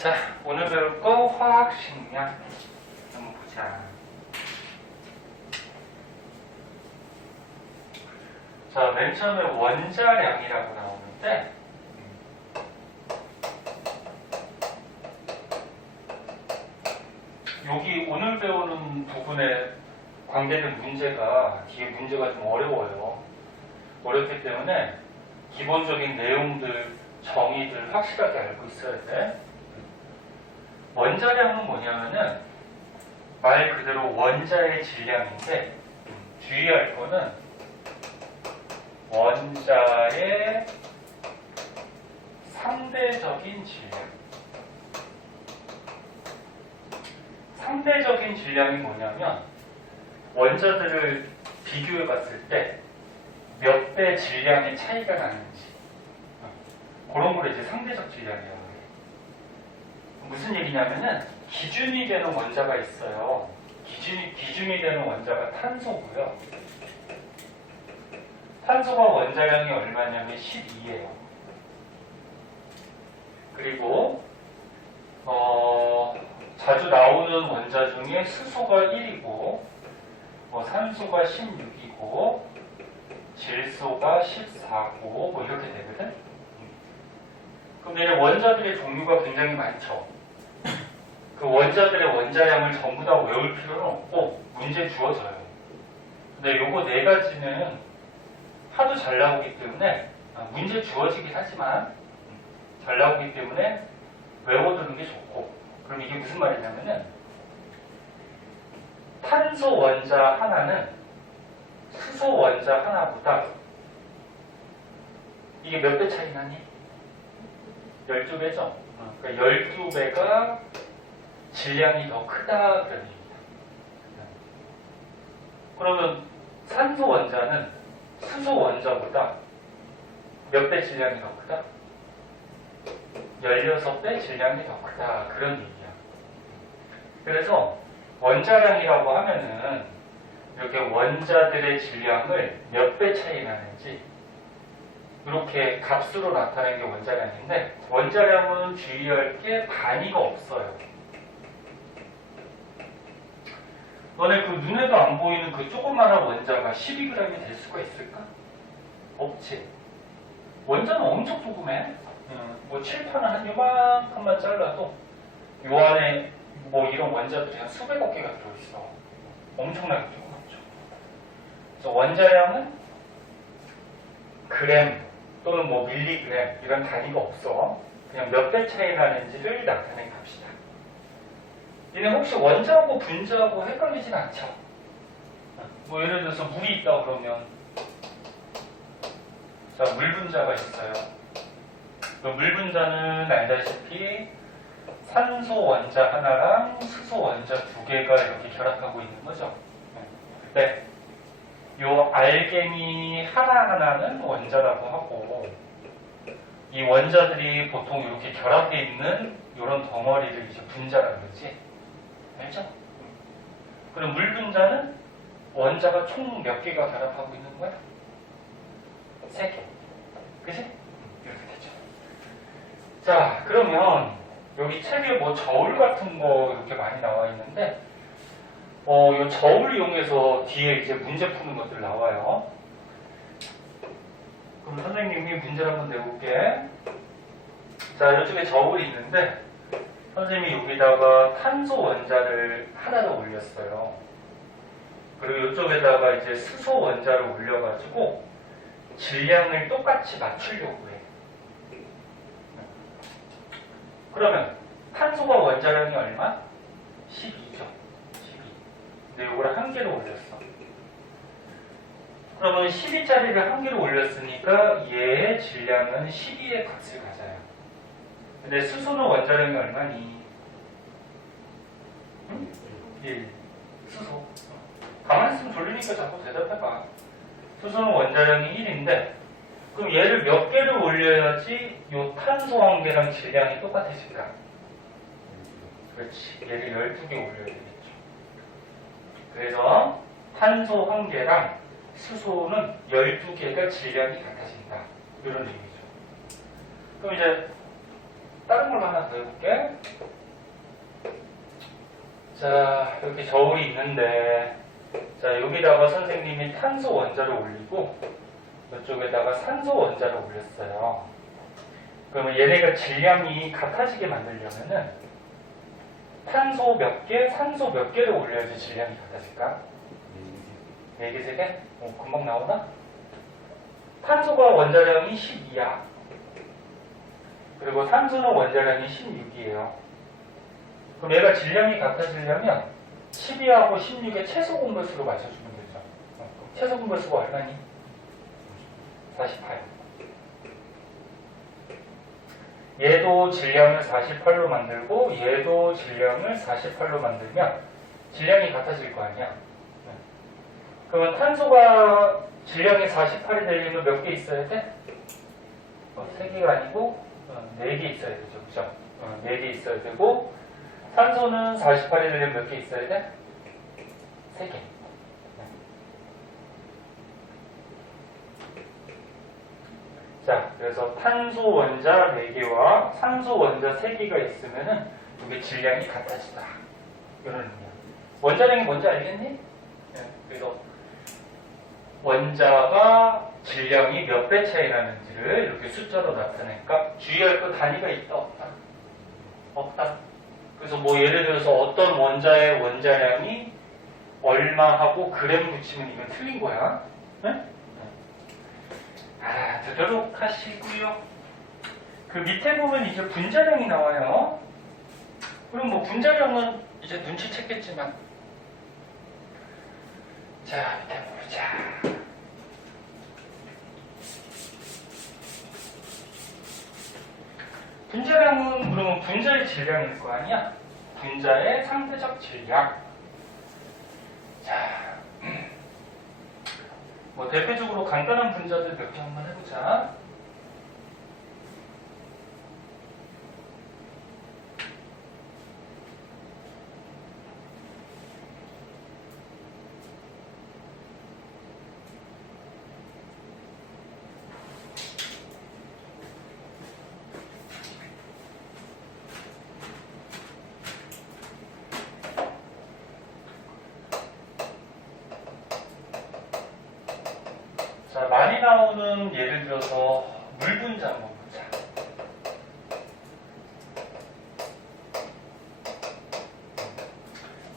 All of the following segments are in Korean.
자, 오늘 배울 거 화학식량 한번 보자. 자, 맨 처음에 원자량이라고 나오는데 여기 오늘 배우는 부분에 관계된 문제가 뒤에 문제가 좀 어려워요. 어렵기 때문에 기본적인 내용들, 정의들 확실하게 알고 있어야 돼. 원자량은 뭐냐면은 말 그대로 원자의 질량인데 주의할 거는 원자의 상대적인 질량. 상대적인 질량이 뭐냐면 원자들을 비교해 봤을 때 몇 배 질량의 차이가 나는지 그런 걸 이제 상대적 질량이라고 해요. 무슨 얘기냐면은 기준이 되는 원자가 있어요. 기준이 되는 원자가 탄소고요. 탄소가 원자량이 얼마냐면 12예요. 그리고 자주 나오는 원자 중에 수소가 1이고 산소가 16이고 질소가 14고 뭐 이렇게 되거든. 그럼 얘네 원자들의 종류가 굉장히 많죠. 그 원자들의 원자량을 전부 다 외울 필요는 없고 문제 주어져요. 근데 요거 네 가지는 하도 잘 나오기 때문에 문제 주어지긴 하지만 잘 나오기 때문에 외워두는 게 좋고. 그럼 이게 무슨 말이냐면은 탄소 원자 하나는 수소 원자 하나보다 이게 몇 배 차이 나니? 12배죠? 그러니까 12배가 질량이 더 크다 그런 얘기입니다. 그러면 산소 원자는 수소 원자보다 몇 배 질량이 더 크다? 16배 질량이 더 크다 그런 얘기야. 그래서 원자량이라고 하면은 이렇게 원자들의 질량을 몇 배 차이 나는지 이렇게 값으로 나타내는 게 원자량인데 원자량은 주의할 게 단위가 없어요. 너네 그 눈에도 안 보이는 그 조그마한 원자가 12g이 될 수가 있을까? 없지. 원자는 엄청 조그매. 뭐 칠판을 한 요만큼만 잘라도 요 안에 뭐 이런 원자들이 한 수백억 개가 들어있어. 엄청나게 조그맣죠. 그래서 원자량은 그램 또는 뭐 밀리그램 이런 단위가 없어. 그냥 몇 배 차이 나는지를 나타내 갑시다. 얘는 혹시 원자하고 분자하고 헷갈리진 않죠? 뭐 예를 들어서 물이 있다 그러면 자, 물 분자가 있어요. 그 물 분자는 알다시피 산소 원자 하나랑 수소 원자 두 개가 이렇게 결합하고 있는 거죠. 네. 요 알갱이 하나하나는 원자라고 하고 이 원자들이 보통 이렇게 결합되어 있는 이런 덩어리를 이제 분자라는 거지. 알죠? 그럼 물 분자는 원자가 총 몇 개가 결합하고 있는 거야? 3개. 그치? 이렇게 되죠. 자, 그러면 여기 책에 뭐 저울 같은 거 이렇게 많이 나와 있는데 이 저울을 이용해서 뒤에 이제 문제 푸는 것들 나와요. 그럼 선생님이 문제를 한번 내볼게. 자, 이쪽에 저울이 있는데 선생님이 여기다가 탄소 원자를 하나 더 올렸어요. 그리고 이쪽에다가 이제 수소 원자를 올려가지고 질량을 똑같이 맞추려고 해. 그러면 탄소가 원자량이 얼마? 12죠. 12. 근데 이걸 한 개로 올렸어. 그러면 12짜리를 한 개로 올렸으니까 얘의 질량은 12의 값을 가져요. 근데 수소는 원자량이 얼마니? 1. 수소. 가만히 있으면 졸리니까 자꾸 대답해봐. 수소는 원자량이 1인데 그럼 얘를 몇 개를 올려야지 요 탄소 한 개랑 질량이 똑같아질까? 그렇지. 얘를 12개 올려야 되겠죠. 그래서 탄소 한 개랑 수소는 12개가 질량이 같아진다. 이런 의미죠. 그럼 이제 다른 걸로 하나 더 해볼게. 자, 이렇게 저울이 있는데, 자, 여기다가 선생님이 탄소 원자를 올리고, 이쪽에다가 산소 원자를 올렸어요. 그러면 얘네가 질량이 같아지게 만들려면은, 탄소 몇 개, 산소 몇 개를 올려야지 질량이 같아질까? 4개, 3개? 금방 나오나? 탄소가 원자량이 12야. 그리고 산소는 원자량이 16이에요. 그럼 얘가 질량이 같아지려면 12하고 16의 최소 공배수로 맞춰주면 되죠. 최소 공배수가 얼마니? 48. 얘도 질량을 48로 만들고 얘도 질량을 48로 만들면 질량이 같아질 거 아니야. 그러면 탄소가 질량이 48이 되려면 몇 개 있어야 돼? 3개가 아니고 4개 있어야 되죠. 그죠? 4개 있어야 되고 산소는 48이 되려면 몇 개 있어야 돼? 3개. 자, 그래서 탄소 원자 4개와 산소 원자 3개가 있으면은 이게 질량이 같아지다. 이런 의미야. 원자량이 뭔지 알겠니? 그래서 원자가 질량이 몇 배 차이 나는지를 이렇게 숫자로 나타내니까 주의할 거 단위가 있다 없다? 없다. 그래서 뭐 예를 들어서 어떤 원자의 원자량이 얼마 하고 그램 붙이면 이건 틀린 거야. 네? 되도록 하시고요. 그 밑에 보면 이제 분자량이 나와요. 그럼 뭐 분자량은 이제 눈치챘겠지만 자, 밑에 보자. 분자량은 그러면 분자의 질량일 거 아니야? 분자의 상대적 질량. 자, 뭐 대표적으로 간단한 분자들 몇 개 한번 해보자. 자, 많이 나오는 예를 들어서 물 분자 한번 보자.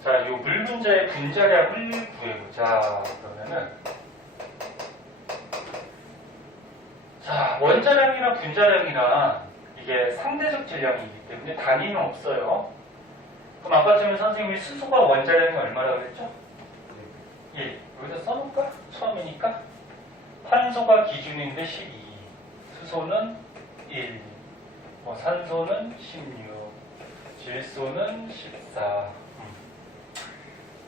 자, 이 물 분자의 분자량을 구해보자. 그러면은 자, 원자량이나 분자량이나 이게 상대적 질량이기 때문에 단위는 없어요. 그럼 아까쯤에 선생님이 수소가 원자량이 얼마라고 그랬죠? 1. 여기다 써놓을까? 처음이니까. 탄소가 기준인데 12, 수소는 1, 산소는 16, 질소는 14.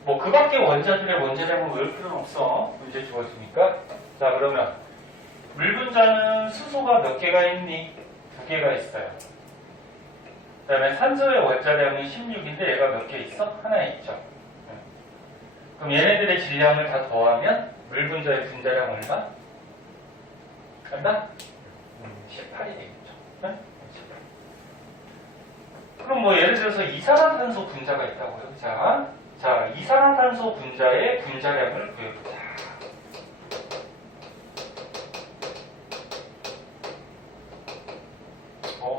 뭐 그 밖에 원자들의 원자량을 외울 필요는 없어. 문제 주어지니까. 자, 그러면 물 분자는 수소가 몇 개가 있니? 2개가 있어요. 그 다음에 산소의 원자량은 16인데 얘가 몇 개 있어? 하나 있죠. 그럼 얘네들의 질량을 다 더하면 물 분자의 분자량 얼마? 간다? 18이 되겠죠. 네? 18. 그럼 뭐 예를 들어서 이산화탄소 분자가 있다고요. 자, 이산화탄소 분자의 분자량을 구해보자.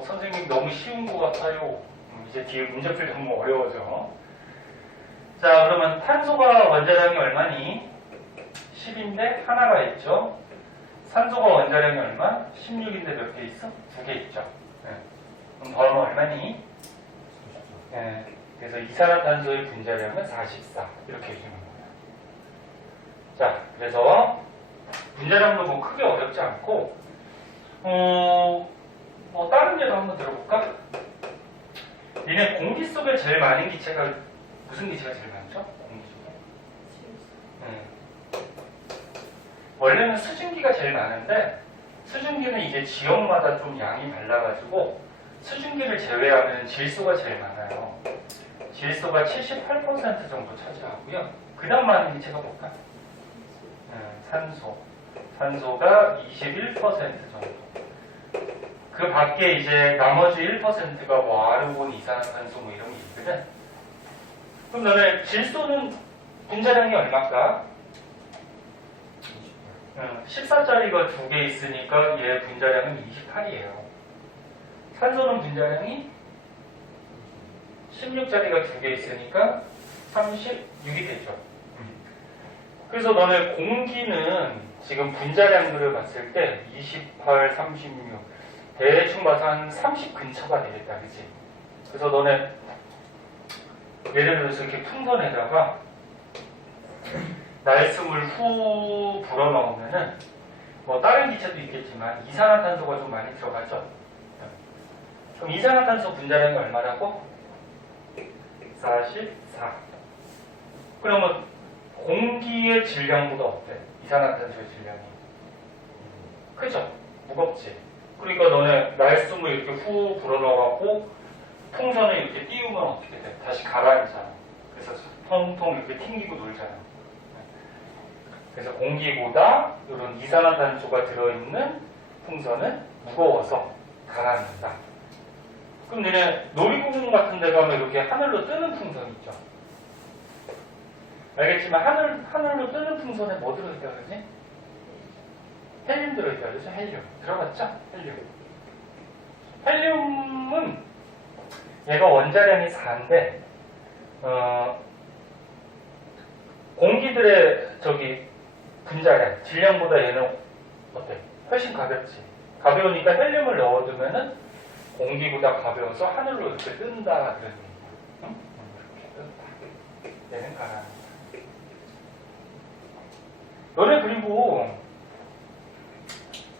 선생님 너무 쉬운 것 같아요. 이제 뒤에 문제풀이 너무 어려워져. 자, 그러면 탄소가 원자량이 얼마니? 10인데 하나가 있죠. 산소가 원자량이 얼마? 16인데 몇 개 있어? 2개 있죠. 네. 그럼 더하면 얼마니? 네. 그래서 이산화탄소의 분자량은 44. 이렇게 해주는 거예요. 자, 그래서 분자량도 뭐 크게 어렵지 않고, 뭐 다른 예도 한번 들어볼까? 니네 공기 속에 제일 많은 기체가 무슨 기체가 제일 많죠? 공기 속에? 원래는 수증기가 제일 많은데 수증기는 이제 지역마다 좀 양이 달라가지고 수증기를 제외하면 질소가 제일 많아요. 질소가 78% 정도 차지하고요. 그 다음 많은 기체가 뭘까? 산소. 산소가 21% 정도. 그 밖에 이제 나머지 1%가 뭐 아르곤, 이산화탄소 뭐 이런 게 있거든. 그럼 너네 질소는 분자량이 얼마일까? 14짜리가 2개 있으니까 얘 분자량은 28이에요. 산소는 분자량이 16짜리가 2개 있으니까 36이 되죠. 그래서 너네 공기는 지금 분자량들을 봤을 때 28, 36 대충 봐서 한 30 근처가 되겠다, 그치? 그래서 너네 예를 들어서 이렇게 풍선에다가 날숨을 후 불어넣으면은 뭐 다른 기체도 있겠지만 이산화탄소가 좀 많이 들어가죠. 그럼 이산화탄소 분자량이 얼마라고? 44. 그러면 공기의 질량보다 어때? 이산화탄소의 질량이 크죠? 무겁지? 그러니까 너네 날숨을 이렇게 후 불어넣어갖고 풍선을 이렇게 띄우면 어떻게 돼? 다시 가라앉잖아. 그래서 통통 이렇게 튕기고 놀잖아. 그래서 공기보다 이런 이산화탄소가 들어있는 풍선은 무거워서 가라앉는다. 그럼 너네 놀이공원 같은 데 가면 이렇게 하늘로 뜨는 풍선 있죠? 알겠지만 하늘로 뜨는 풍선에 뭐 들어있다 그러지? 헬륨 들어있다 그러죠? 헬륨. 들어봤죠? 헬륨. 헬륨은 얘가 원자량이 4인데 공기들의 분자량, 질량보다 얘는 어때? 훨씬 가볍지. 가벼우니까 헬륨을 넣어두면은 공기보다 가벼워서 하늘로 이렇게 뜬다 그런 얘기야. 응? 이렇게 뜬다. 얘는 가라앉는다. 너네 그리고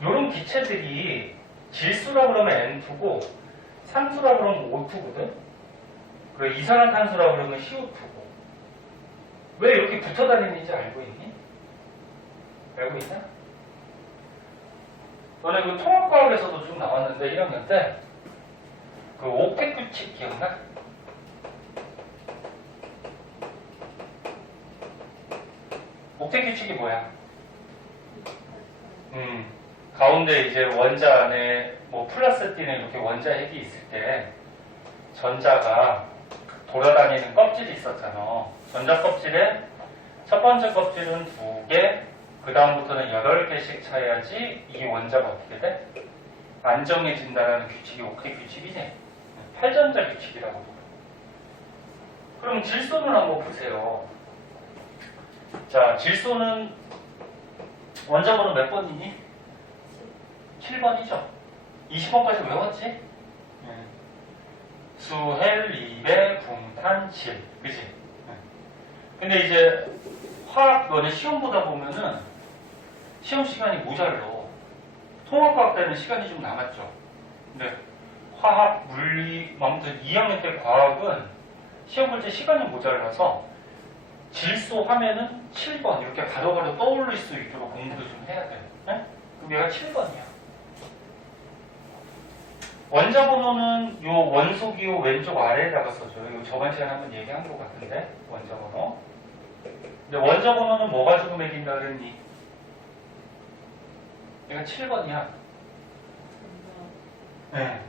이런 기체들이 질소라 그러면 N2고 산소라 그러면 O2거든. 그리고 이산화탄소라 그러면 CO2고. 왜 이렇게 붙어 다니는지 알고 있니? 알고 있나? 너네 그 통합과학에서도 좀 나왔는데 1학년 때 그 옥텟 규칙 기억나? 옥텟 규칙이 뭐야? 가운데 이제 원자 안에 뭐 플러스 띠는 이렇게 원자 핵이 있을 때 전자가 돌아다니는 껍질이 있었잖아. 전자 껍질에 첫 번째 껍질은 2개, 그 다음부터는 8개씩 차야지 이 원자가 어떻게 돼? 안정해진다는 규칙이 옥텟 규칙이지? 8전자 규칙이라고 부르고. 그럼 질소는 한번 보세요. 자, 질소는 원자번호 몇 번이니? 7번이죠. 20번까지 외웠지? 수헬, 리베, 궁탄, 칠. 그치? 근데 이제 화학 너네 시험 보다 보면은 시험 시간이 모자라. 통합과학 때는 시간이 좀 남았죠. 근데 화학, 물리, 아무튼 2학년 때 과학은 시험 볼 때 시간이 모자라서 질소 하면은 7번 이렇게 가로가로 떠올릴 수 있도록 공부도 좀 해야 돼. 네? 그럼 얘가 7번이야. 원자 번호는 요 원소 기호 왼쪽 아래에다가 써줘요. 요 저번 시간에 한번 얘기한 것 같은데 원자 번호. 근데 원자 번호는 뭐 가지고 매긴다 그랬니? 얘가 7번이야. 네.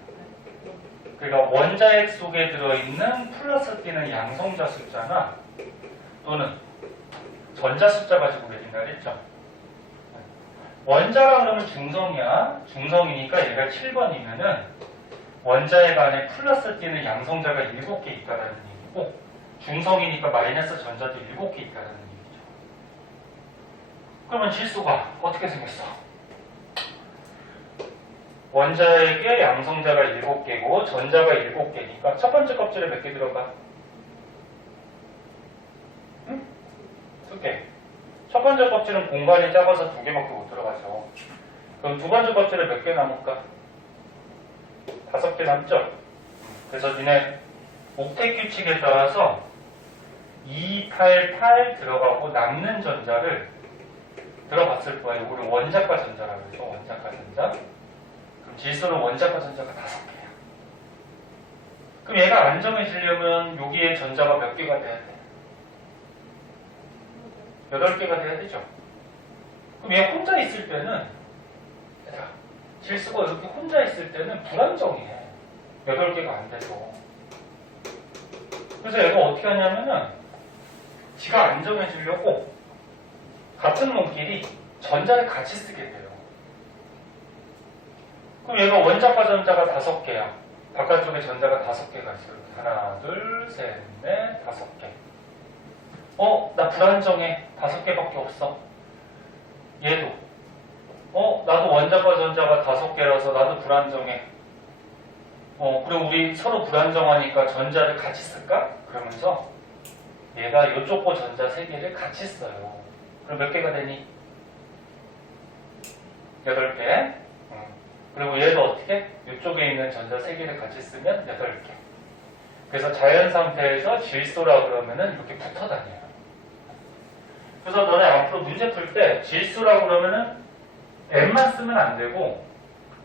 그러니까 원자핵 속에 들어있는 플러스 띠는 양성자 숫자나 또는 전자 숫자 가지고 매긴다 그랬죠. 원자라 그러면 중성이야. 중성이니까 얘가 7번이면은 원자핵 안에 플러스 띠는 양성자가 7개 있다라는 얘기고 중성이니까 마이너스 전자도 7개 있다라는 얘기죠. 그러면 질소가 어떻게 생겼어? 원자핵에 양성자가 7개고 전자가 7개니까 첫 번째 껍질에 몇 개 들어가? 응? 2개. 첫 번째 껍질은 공간이 작아서 2개밖에 못 들어가죠. 그럼 두 번째 껍질에 몇 개 남을까? 5개 남죠? 그래서 니네 옥텟 규칙에 따라서 288 들어가고 남는 전자를 들어봤을 거예요. 이거를 원자과 전자라고 그러죠. 원자과 전자. 그럼 질소는 원자과 전자가 5개야. 그럼 얘가 안정해지려면 여기에 전자가 몇 개가 돼야 돼? 8개가 돼야 되죠. 그럼 얘 혼자 있을 때는 얘들아 질소가 이렇게 혼자 있을 때는 불안정해. 8개가 안 돼서. 그래서 얘가 어떻게 하냐면은 지가 안정해지려고 같은 놈끼리 전자를 같이 쓰게 돼요. 그럼 얘가 원자과 전자가 5개야. 바깥쪽에 전자가 5개가 있어요. 하나, 둘, 셋, 넷, 5개. 나 불안정해. 5개밖에 없어. 얘도. 나도 원자과 전자가 5개라서 나도 불안정해. 그럼 우리 서로 불안정하니까 전자를 같이 쓸까? 그러면서 얘가 이쪽 거 전자 3개를 같이 써요. 그럼 몇 개가 되니? 8개. 그리고 얘도 어떻게? 이쪽에 있는 전자 3개를 같이 쓰면 8개. 그래서 자연 상태에서 질소라 그러면은 이렇게 붙어 다녀요. 그래서 너네 앞으로 문제 풀 때 질소라 그러면은 N만 쓰면 안 되고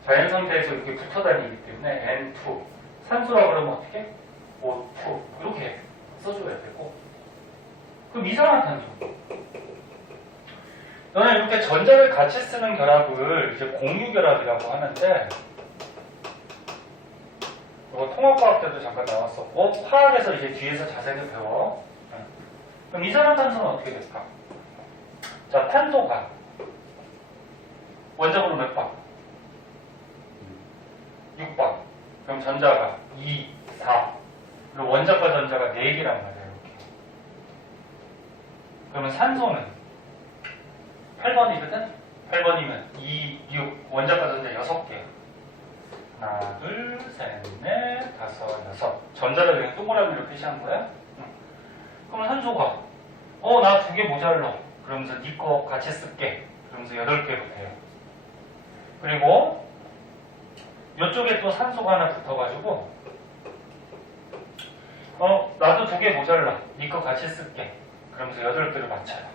자연 상태에서 이렇게 붙어 다니기 때문에 N2. 산소라 그러면 어떻게? O2. 이렇게 써줘야 되고. 그럼 이산화탄소. 너는 이렇게 전자를 같이 쓰는 결합을 이제 공유결합이라고 하는데, 이거 통합과학 때도 잠깐 나왔었고, 화학에서 이제 뒤에서 자세히 배워. 그럼 이산화탄소는 어떻게 될까? 자, 탄소가 원자번호 몇 방? 6방. 그럼 전자가 2, 4. 그리고 원자과 전자가 4개란 말이에요. 이렇게. 그러면 산소는 8번이거든? 8번이면 2, 6. 원자과 전자 6개. 하나, 둘, 셋, 넷, 다섯, 여섯. 전자를 그냥 동그라미로 표시한 거야? 응. 그러면 산소가 나 2개 모자라. 그러면서 네 거 같이 쓸게. 그러면서 8개로 돼요. 그리고 이쪽에 또 산소가 하나 붙어가지고 나도 2개 모자라. 네 거 같이 쓸게. 그러면서 8개로 맞춰요.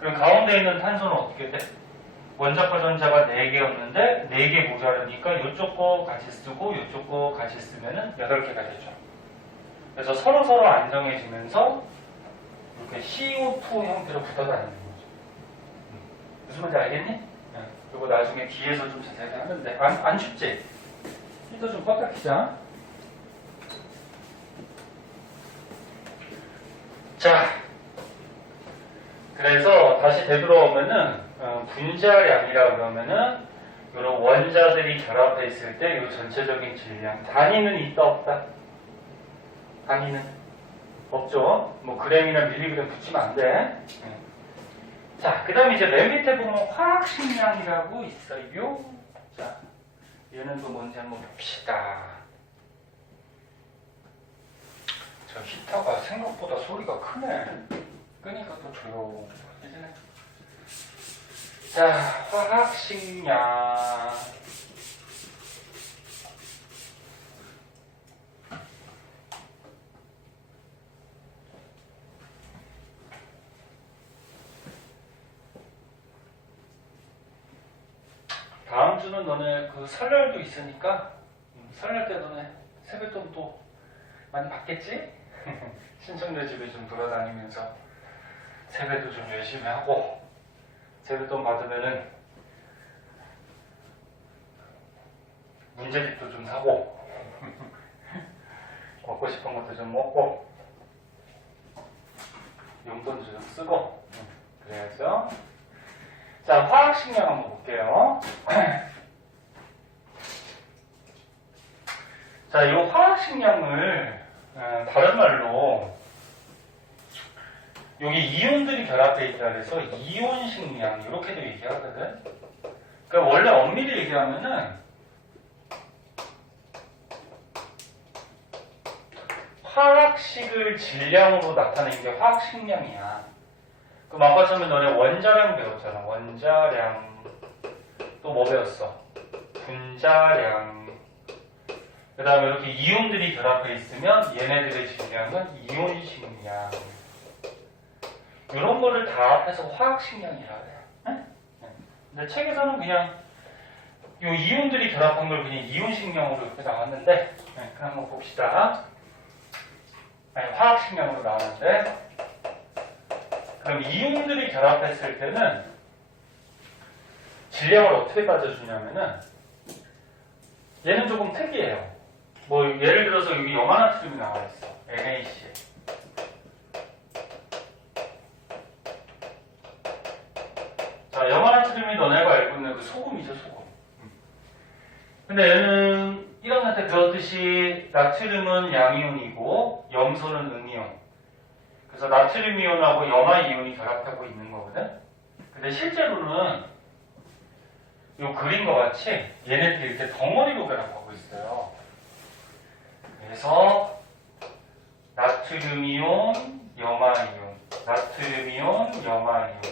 그럼 가운데 있는 탄소는 어떻게 돼? 원자과 전자가 4개였는데 4개 모자르니까 이쪽 거 같이 쓰고 이쪽 거 같이 쓰면은 8개가 되죠. 그래서 서로 안정해지면서 이렇게 CO2 형태로 붙어 다니는 거죠. 무슨 말인지 알겠니? 그리고 나중에 뒤에서 좀 자세히 하는데 안 춥지? 히터 좀 껐다 키자. 자, 그래서 다시 되돌아오면은 분자량이라 그러면은 이런 원자들이 결합해 있을 때 이 전체적인 질량 단위는 있다 없다? 단위는 없죠. 뭐 그램이나 밀리그램 붙이면 안 돼. 자, 그 다음에 이제 맨 밑에 보면 화학식량이라고 있어요. 자, 얘는 또 뭔지 한번 봅시다. 저 히터가 생각보다 소리가 크네. 끄니까 또 조용해지네. 자, 화학식량. 다음 주는 너네 그 설날도 있으니까 설날 때 너네 세뱃돈 또 많이 받겠지? 친척네 집에 좀 돌아다니면서 세배도 좀 열심히 하고 세뱃돈 받으면은 문제집도 좀 사고 먹고 싶은 것도 좀 먹고 용돈도 좀 쓰고 그래서 자, 화학식량 한번 볼게요. 자, 이 화학식량을 다른 말로 여기 이온들이 결합해 있다 그래서 이온식량 이렇게도 얘기하거든. 그러니까 원래 엄밀히 얘기하면은 화학식을 질량으로 나타내는 게 화학식량이야. 그럼 아까 처음에 너네 원자량 배웠잖아. 원자량. 또 뭐 배웠어? 분자량. 그 다음에 이렇게 이온들이 결합해 있으면 얘네들의 질량은 이온식량. 이런 거를 다 합해서 화학식량이라 그래요. 네? 근데 책에서는 그냥 이 이온들이 결합한 걸 그냥 이온식량으로 이렇게 나왔는데 그냥 한번 봅시다. 아니, 화학식량으로 나왔는데 그럼 이온들이 결합했을 때는 질량을 어떻게 따져주냐면은 얘는 조금 특이해요. 뭐 예를 들어서 여기 염화나트륨이 나와 있어. NaCl. 자, 염화나트륨이 너네가 알고 있는 그 소금이죠, 소금. 근데 얘는 이런한테 그렇듯이 나트륨은 양이온이고 염소는 음이온. 그래서 나트륨 이온하고 염화 이온이 결합하고 있는 거거든. 근데 실제로는 이 그림과 같이 얘네들이 이렇게 덩어리로 결합하고 있어요. 그래서 나트륨 이온, 염화 이온, 나트륨 이온, 염화 이온,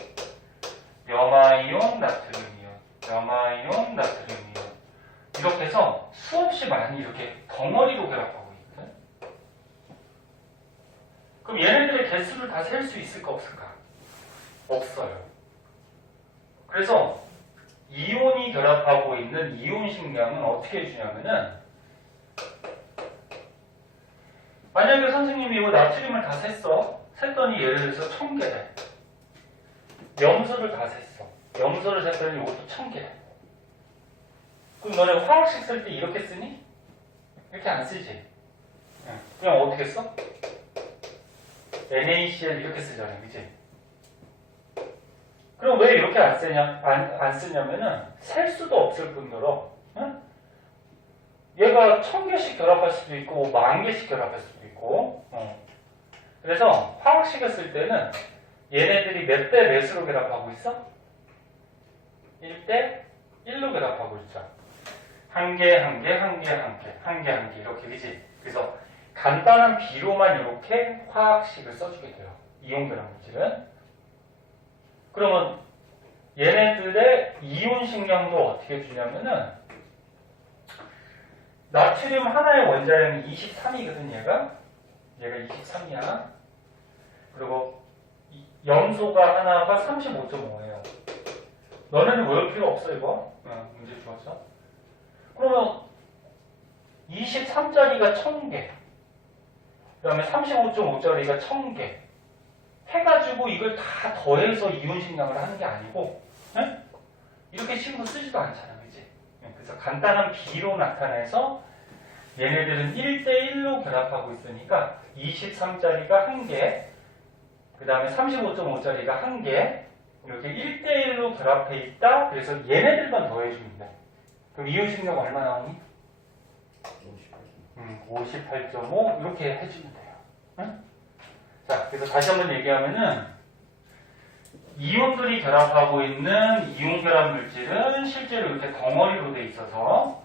염화 이온, 나트륨 이온, 염화 이온, 나트륨 이온. 이렇게 해서 수없이 많이 이렇게 덩어리로 결합하고 있거든. 그럼 얘네들의 개수를 다 셀 수 있을까 없을까? 없어요. 그래서 이온이 결합하고 있는 이온식량은 어떻게 해주냐면은 만약에 선생님이 이 나트륨을 다 셌더니 예를 들어서 1000개래. 염소를 다 셌어. 염소를 셌더니 이것도 1000개래. 그럼 너네 화학식 쓸 때 이렇게 쓰니? 이렇게 안 쓰지? 그냥 어떻게 써? NaCl 이렇게 쓰잖아, 그치? 그럼 왜 이렇게 안 쓰냐면은 셀 수도 없을 뿐더러, 응? 얘가 1000개씩 결합할 수도 있고, 10,000개씩 결합할 수도 있고, 그래서 화학식을 쓸 때는 얘네들이 몇 대 몇으로 결합하고 있어? 1대 1로 결합하고 있죠. 한 개, 한 개, 한 개, 한 개, 한 개, 한 개, 이렇게, 그지? 그래서 간단한 비로만 이렇게 화학식을 써주게 돼요. 이온 결합 물질은. 그러면 얘네들의 이온 식량도 어떻게 주냐면은 나트륨 하나의 원자량이 23이거든, 얘가 23이야. 그리고 염소가 하나가 35.5예요. 너네는 외울 필요 없어, 이거. 문제 주었어. 그러면 23짜리가 1000개, 그 다음에 35.5짜리가 1000개 해가지고 이걸 다 더해서 이온식량을 하는 게 아니고, 네? 이렇게 식으로 쓰지도 않잖아, 그지? 그래서 간단한 비로 나타내서 얘네들은 1대1로 결합하고 있으니까 23짜리가 1개, 그 다음에 35.5짜리가 1개, 이렇게 1대1로 결합해 있다. 그래서 얘네들만 더해줍니다. 그럼 이온식량 얼마 나오니? 58.5 이렇게 해주면 돼요. 응? 자, 그래서 다시 한번 얘기하면은 이온들이 결합하고 있는 이온 결합 물질은 실제로 이렇게 덩어리로 돼 있어서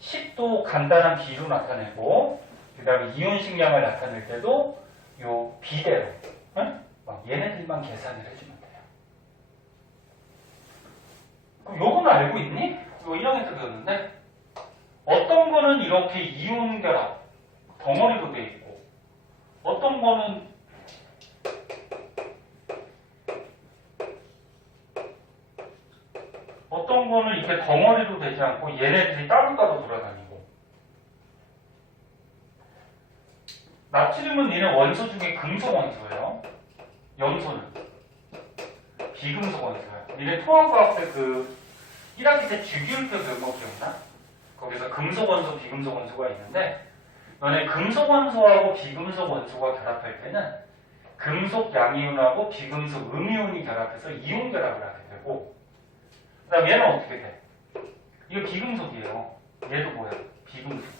식도 간단한 비로 나타내고, 그 다음에 이온식량을 나타낼 때도 요 비대로, 응? 얘네들만 계산을 해주면 돼요. 그럼 요건 알고 있니? 이거 1학년 때 배웠는데 어떤 거는 이렇게 이온 결합 덩어리로 돼 있고, 어떤 거는 이렇게 덩어리로 되지 않고 얘네들이 따로따로 돌아다니고. 나트륨은 얘네 원소 중에 금속 원소예요. 염소는 비금속 원소예요. 얘네 통합과학 때 그 1학기 때 주기율표 배운 거 기억나? 거기서 금속 원소, 비금속 원소가 있는데, 너네 금속 원소하고 비금속 원소가 결합할 때는 금속 양이온하고 비금속 음이온이 결합해서 이온 결합을 하게 되고, 그 다음 얘는 어떻게 돼? 이거 비금속이에요. 얘도 뭐야? 비금속.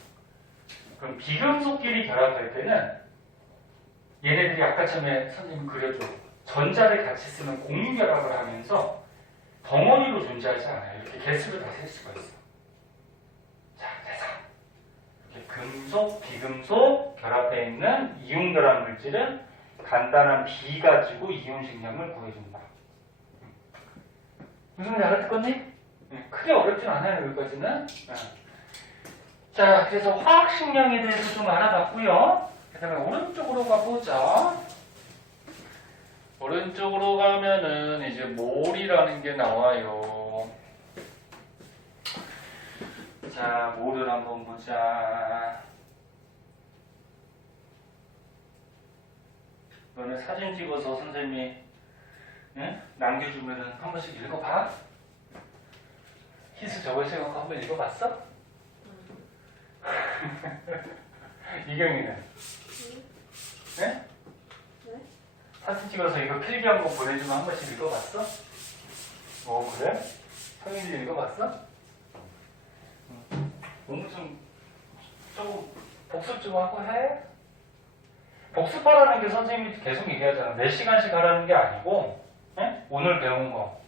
그럼 비금속끼리 결합할 때는 얘네들이 아까 처음에 선생님 그려줘. 전자를 같이 쓰면 공유 결합을 하면서 덩어리로 존재하지 않아요. 이렇게 개수를 다 셀 수가 있어. 자, 그래서 이렇게 금속, 비금속 결합해 있는 이온 결합 물질은 간단한 비 가지고 이온 식량을 구해준다. 무슨 말인지 알아듣겠니? 크게 어렵진 않아요, 여기까지는. 자, 그래서 화학 식량에 대해서 좀 알아봤고요. 그 다음에 오른쪽으로 가보자. 오른쪽으로 가면은 이제 몰이라는 게 나와요. 자, 몰을 한번 보자. 너네 사진 찍어서 선생님이 남겨주면은 한 번씩 읽어봐. 희수 저번에 한번 읽어봤어? 이경이는? 네? 네? 사진 찍어서 이거 필기한 거 보내주면 한 번씩 읽어봤어? 그래? 성인이 읽어봤어? 공부 좀 복습 좀 하고 해? 복습하라는 게 선생님이 계속 얘기하잖아. 몇 시간씩 하라는 게 아니고, 네? 오늘 배운 거,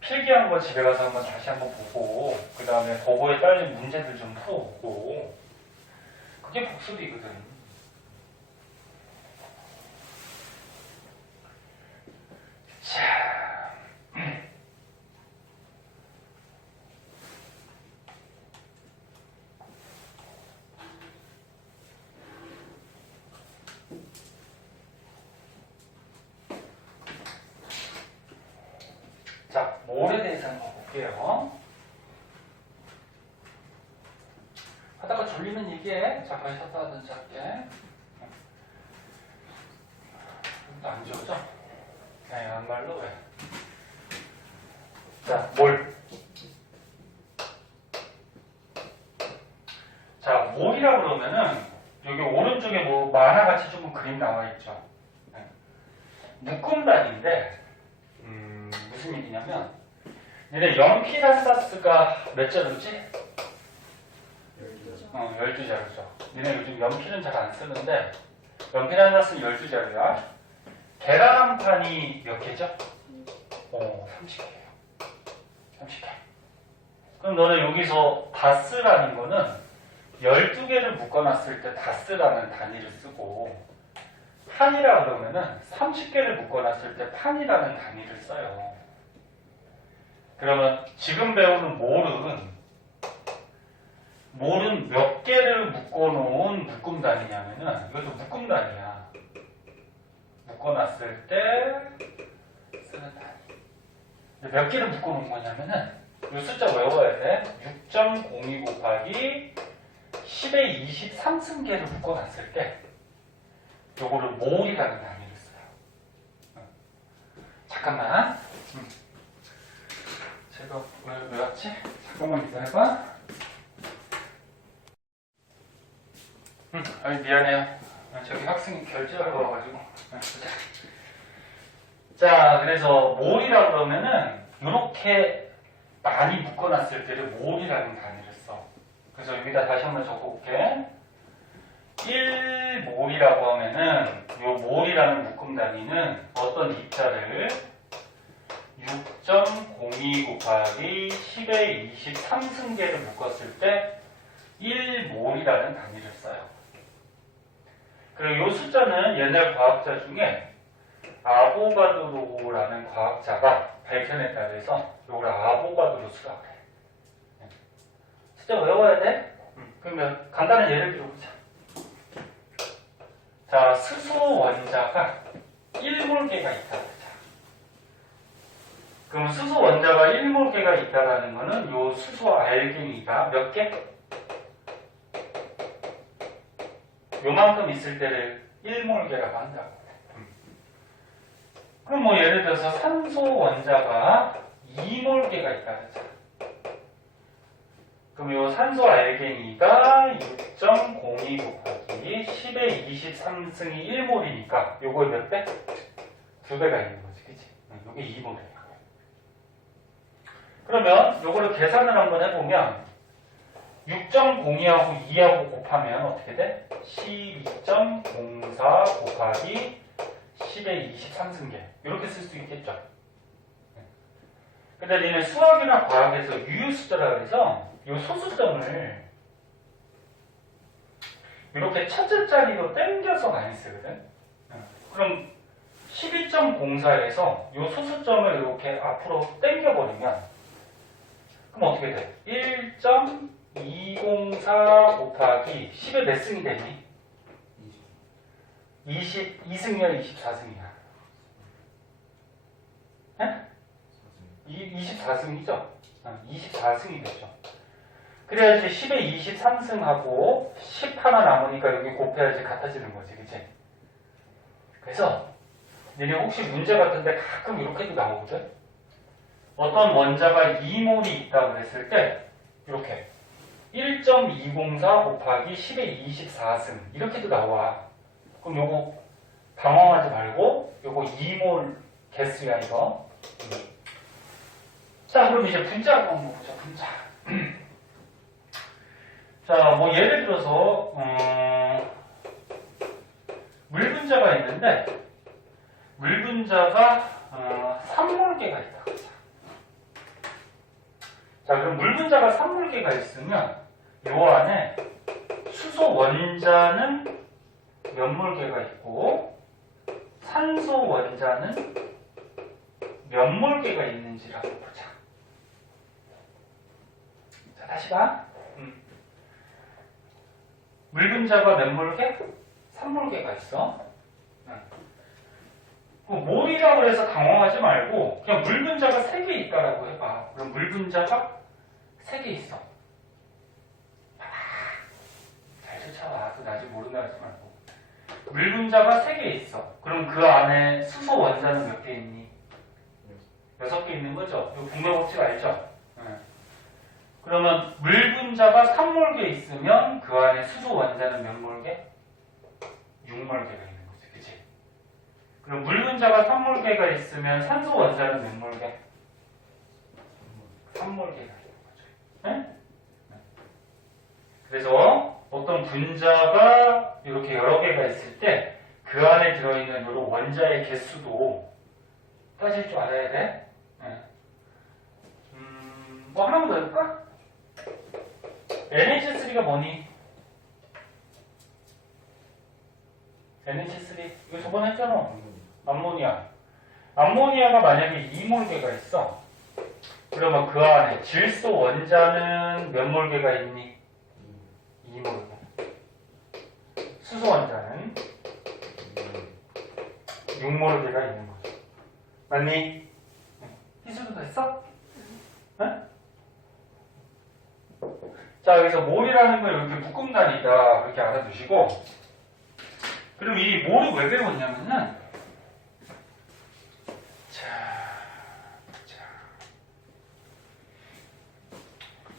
필기한 거 집에 가서 한번 다시 한번 보고, 그 다음에 그거에 딸린 문제들 좀 풀어오고, 그게 복습이거든. 자, 자, 몰에 대해서 한번 볼게요. 하다가 졸리면 얘기해. 잠깐 쉬었다 하든지 할게. 좀더 안 지워져? 네, 안 말로 왜? 자, 몰. 자, 몰이라 그러면은 여기 오른쪽에 뭐 만화같이 조금 그림 나와 있죠. 네. 묶음단인데 무슨 얘기냐면 얘네 연필한다스가 몇 자루지? 12자루죠. 얘네 요즘 연필은 잘 안 쓰는데 연필한다스는 12자루야. 계란 한 판이 몇 개죠? 30개예요. 30개. 그럼 너네 여기서 다스라는 거는 12개를 묶어놨을 때 다스라는 단위를 쓰고 판이라 그러면은 30개를 묶어놨을 때 판이라는 단위를 써요. 그러면 지금 배우는 몰은 몇 개를 묶어놓은 묶음단위냐면은 이것도 묶음단위야. 묶어놨을 때 쓰는 단위. 몇 개를 묶어놓은 거냐면은 이 숫자 외워야 돼. 6.02 곱하기 10의 23승계를 묶어놨을 때 요거를 몰이라는 단위를 써요. 잠깐만. 제가 왜 왔지? 잠깐만 기다려봐. 아니 미안해요. 저기 학생이 결제하러 와가지고. 자, 그래서 몰이라 그러면은 이렇게 많이 묶어놨을 때를 몰이라는 단위를 써. 그래서 여기다 다시 한번 적어볼게. 1몰이라고 하면은 이 몰이라는 묶음 단위는 어떤 입자를 6.02 곱하기 10의 23승계를 묶었을 때 1몰이라는 단위를 써요. 그리고 이 숫자는 옛날 과학자 중에 아보가드로라는 과학자가 발견했다 그래서 이걸 아보가드로 수라고 해. 숫자 외워야 돼? 그러면 간단한 예를 들어보자. 자, 수소 원자가 1몰계가 있다. 그럼 수소 원자가 1몰계가 있다라는 거는 요 수소 알갱이가 몇 개? 요만큼 있을 때를 1몰계라고 한다고. 그럼 뭐 예를 들어서 산소 원자가 2몰계가 있다 그러자. 그럼 요 산소 알갱이가 6.02 곱하기 10의 23승이 1몰이니까 요거에 몇 배? 2배가 있는 거지, 그치? 요게 2몰이에요. 그러면 요거를 계산을 한번 해보면 6.02하고 2하고 곱하면 어떻게 돼? 12.04 곱하기 10의 23승계 이렇게 쓸 수 있겠죠. 근데 니네 수학이나 과학에서 유효숫자라고 해서 이 소수점을 이렇게 첫째 자리로 땡겨서 많이 쓰거든. 그럼 12.04에서 이 소수점을 이렇게 앞으로 땡겨버리면 그럼 어떻게 돼? 1.204 곱하기 10의 몇 승이 되니? 22승이야, 24승이야? 네? 24승이죠? 24승이 되죠. 그래야지 10에 23승하고 10 하나 남으니까 여기 곱해야지 같아지는 거지, 그치? 그래서 너네 혹시 문제 같은데 가끔 이렇게도 나오거든? 어떤 원자가 2몰이 있다고 그랬을 때 이렇게 1.204 곱하기 10의 24승 이렇게도 나와. 그럼 요거 당황하지 말고 요거 2몰 개수야 이거. 자 그럼 이제 분자하고 한번 보자. 분자. 자 뭐 예를 들어서 물분자가 있는데 물분자가 3몰개가 있다. 자 그럼 물분자가 3몰개가 있으면 요 안에 수소 원자는 몇 몰개가 있고 산소 원자는 몇 몰개가 있는지라고 보자. 자 다시 봐. 물분자가 몇 몰개? 3몰개가 있어. 몰이라고 해서 당황하지 말고 그냥 물분자가 3개 있다라고 해봐. 그럼 물분자가 3개 있어. 잘 쫓아와. 또 아직 모른다 하지 말고. 물분자가 3개 있어. 그럼 그 안에 수소 원자는 몇 개 있니? 6개 있는 거죠? 이거 분모 법칙 알죠? 그러면 물분자가 3몰개 있으면 그 안에 수소 원자는 몇 몰개? 6몰개가 있는 거지. 그치? 그럼 물분자가 3몰개가 있으면 산소 원자는 몇 몰개? 3몰개가 있는 거죠. 네? 그래서 어떤 분자가 이렇게 여러 개가 있을 때 그 안에 들어있는 이런 원자의 개수도 따질 줄 알아야 돼. 네. 뭐 하나만 더 해볼까? NH3가 뭐니? NH3 이거 저번에 했잖아. 암모니아. 암모니아가 만약에 2몰개가 있어. 그러면 그 안에 질소 원자는 몇 몰개가 있니? 2몰개. 수소 원자는 6몰개가 있는 거죠. 맞니? 희수도 됐어? 응? 자, 여기서 몰이라는 걸 이렇게 묶음단위다 그렇게 알아두시고, 그럼 이 몰을 왜 배웠냐면은,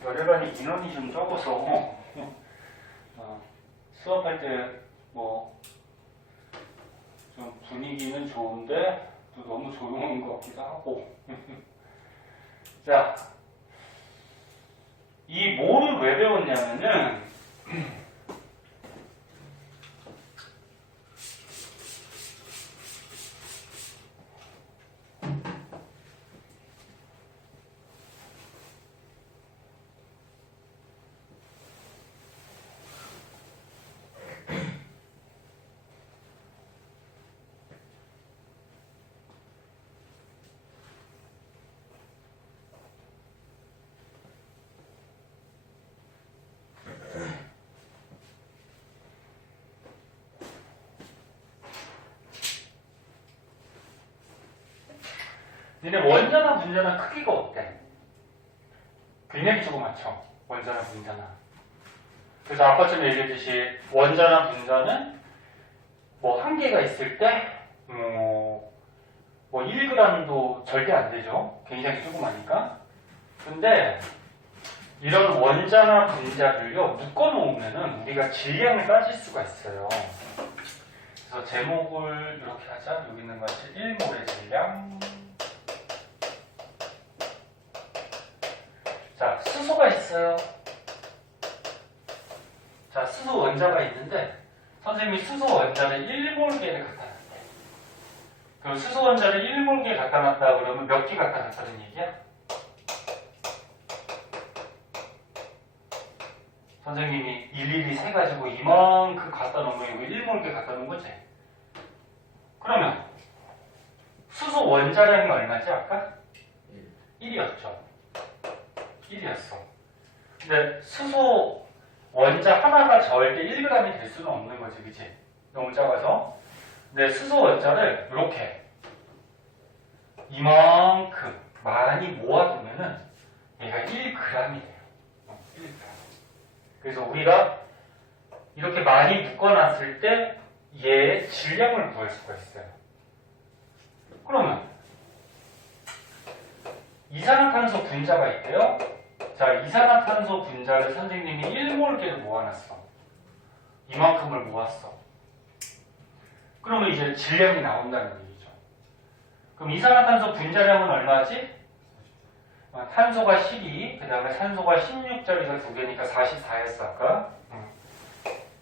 열애반이 인원이 좀 적어서 수업할 때 뭐 좀 분위기는 좋은데 또 너무 조용한 것 같기도 하고. 자, 이 몰을 왜 배웠냐면은 니네 원자나 분자나 크기가 어때? 굉장히 조그맣죠? 원자나 분자나. 그래서 아까 전에 얘기했듯이 원자나 분자는 뭐 한계가 있을 때 뭐 1g도 절대 안 되죠. 굉장히 조그마니까. 근데 이런 원자나 분자들요 묶어 놓으면은 우리가 질량을 따질 수가 있어요. 그래서 제목을 이렇게 하자. 여기 있는 것이 1몰의 질량. 자, 수소가 있어요. 자, 수소 원자가 있는데 선생님이 수소 원자를 1몰개를 갖다 놨대. 그럼 수소 원자를 1몰개 갖다 놨다 그러면 몇 개 갖다 놨다는 얘기야? 선생님이 일일이 세가지고 이만큼 갖다 놓으면 여기 1몰개 갖다 놓은 거지. 그러면 수소 원자량이 얼마지 아까? 1이었죠. 1이었어. 근데 수소 원자 하나가 절대 1g이 될 수는 없는 거지, 그치? 너무 작아서. 근데 수소 원자를 이렇게 이만큼 많이 모아두면은 얘가 1g이 돼요. 1g. 그래서 우리가 이렇게 많이 묶어놨을 때 얘의 질량을 구할 수가 있어요. 그러면 이산화탄소 분자가 있대요. 자, 이산화탄소 분자를 선생님이 1몰계를 모아놨어. 이만큼을 모았어. 그러면 이제 질량이 나온다는 얘기죠. 그럼 이산화탄소 분자량은 얼마지? 탄소가 12, 그 다음에 산소가 16짜리가 두 개니까 44였어, 아까.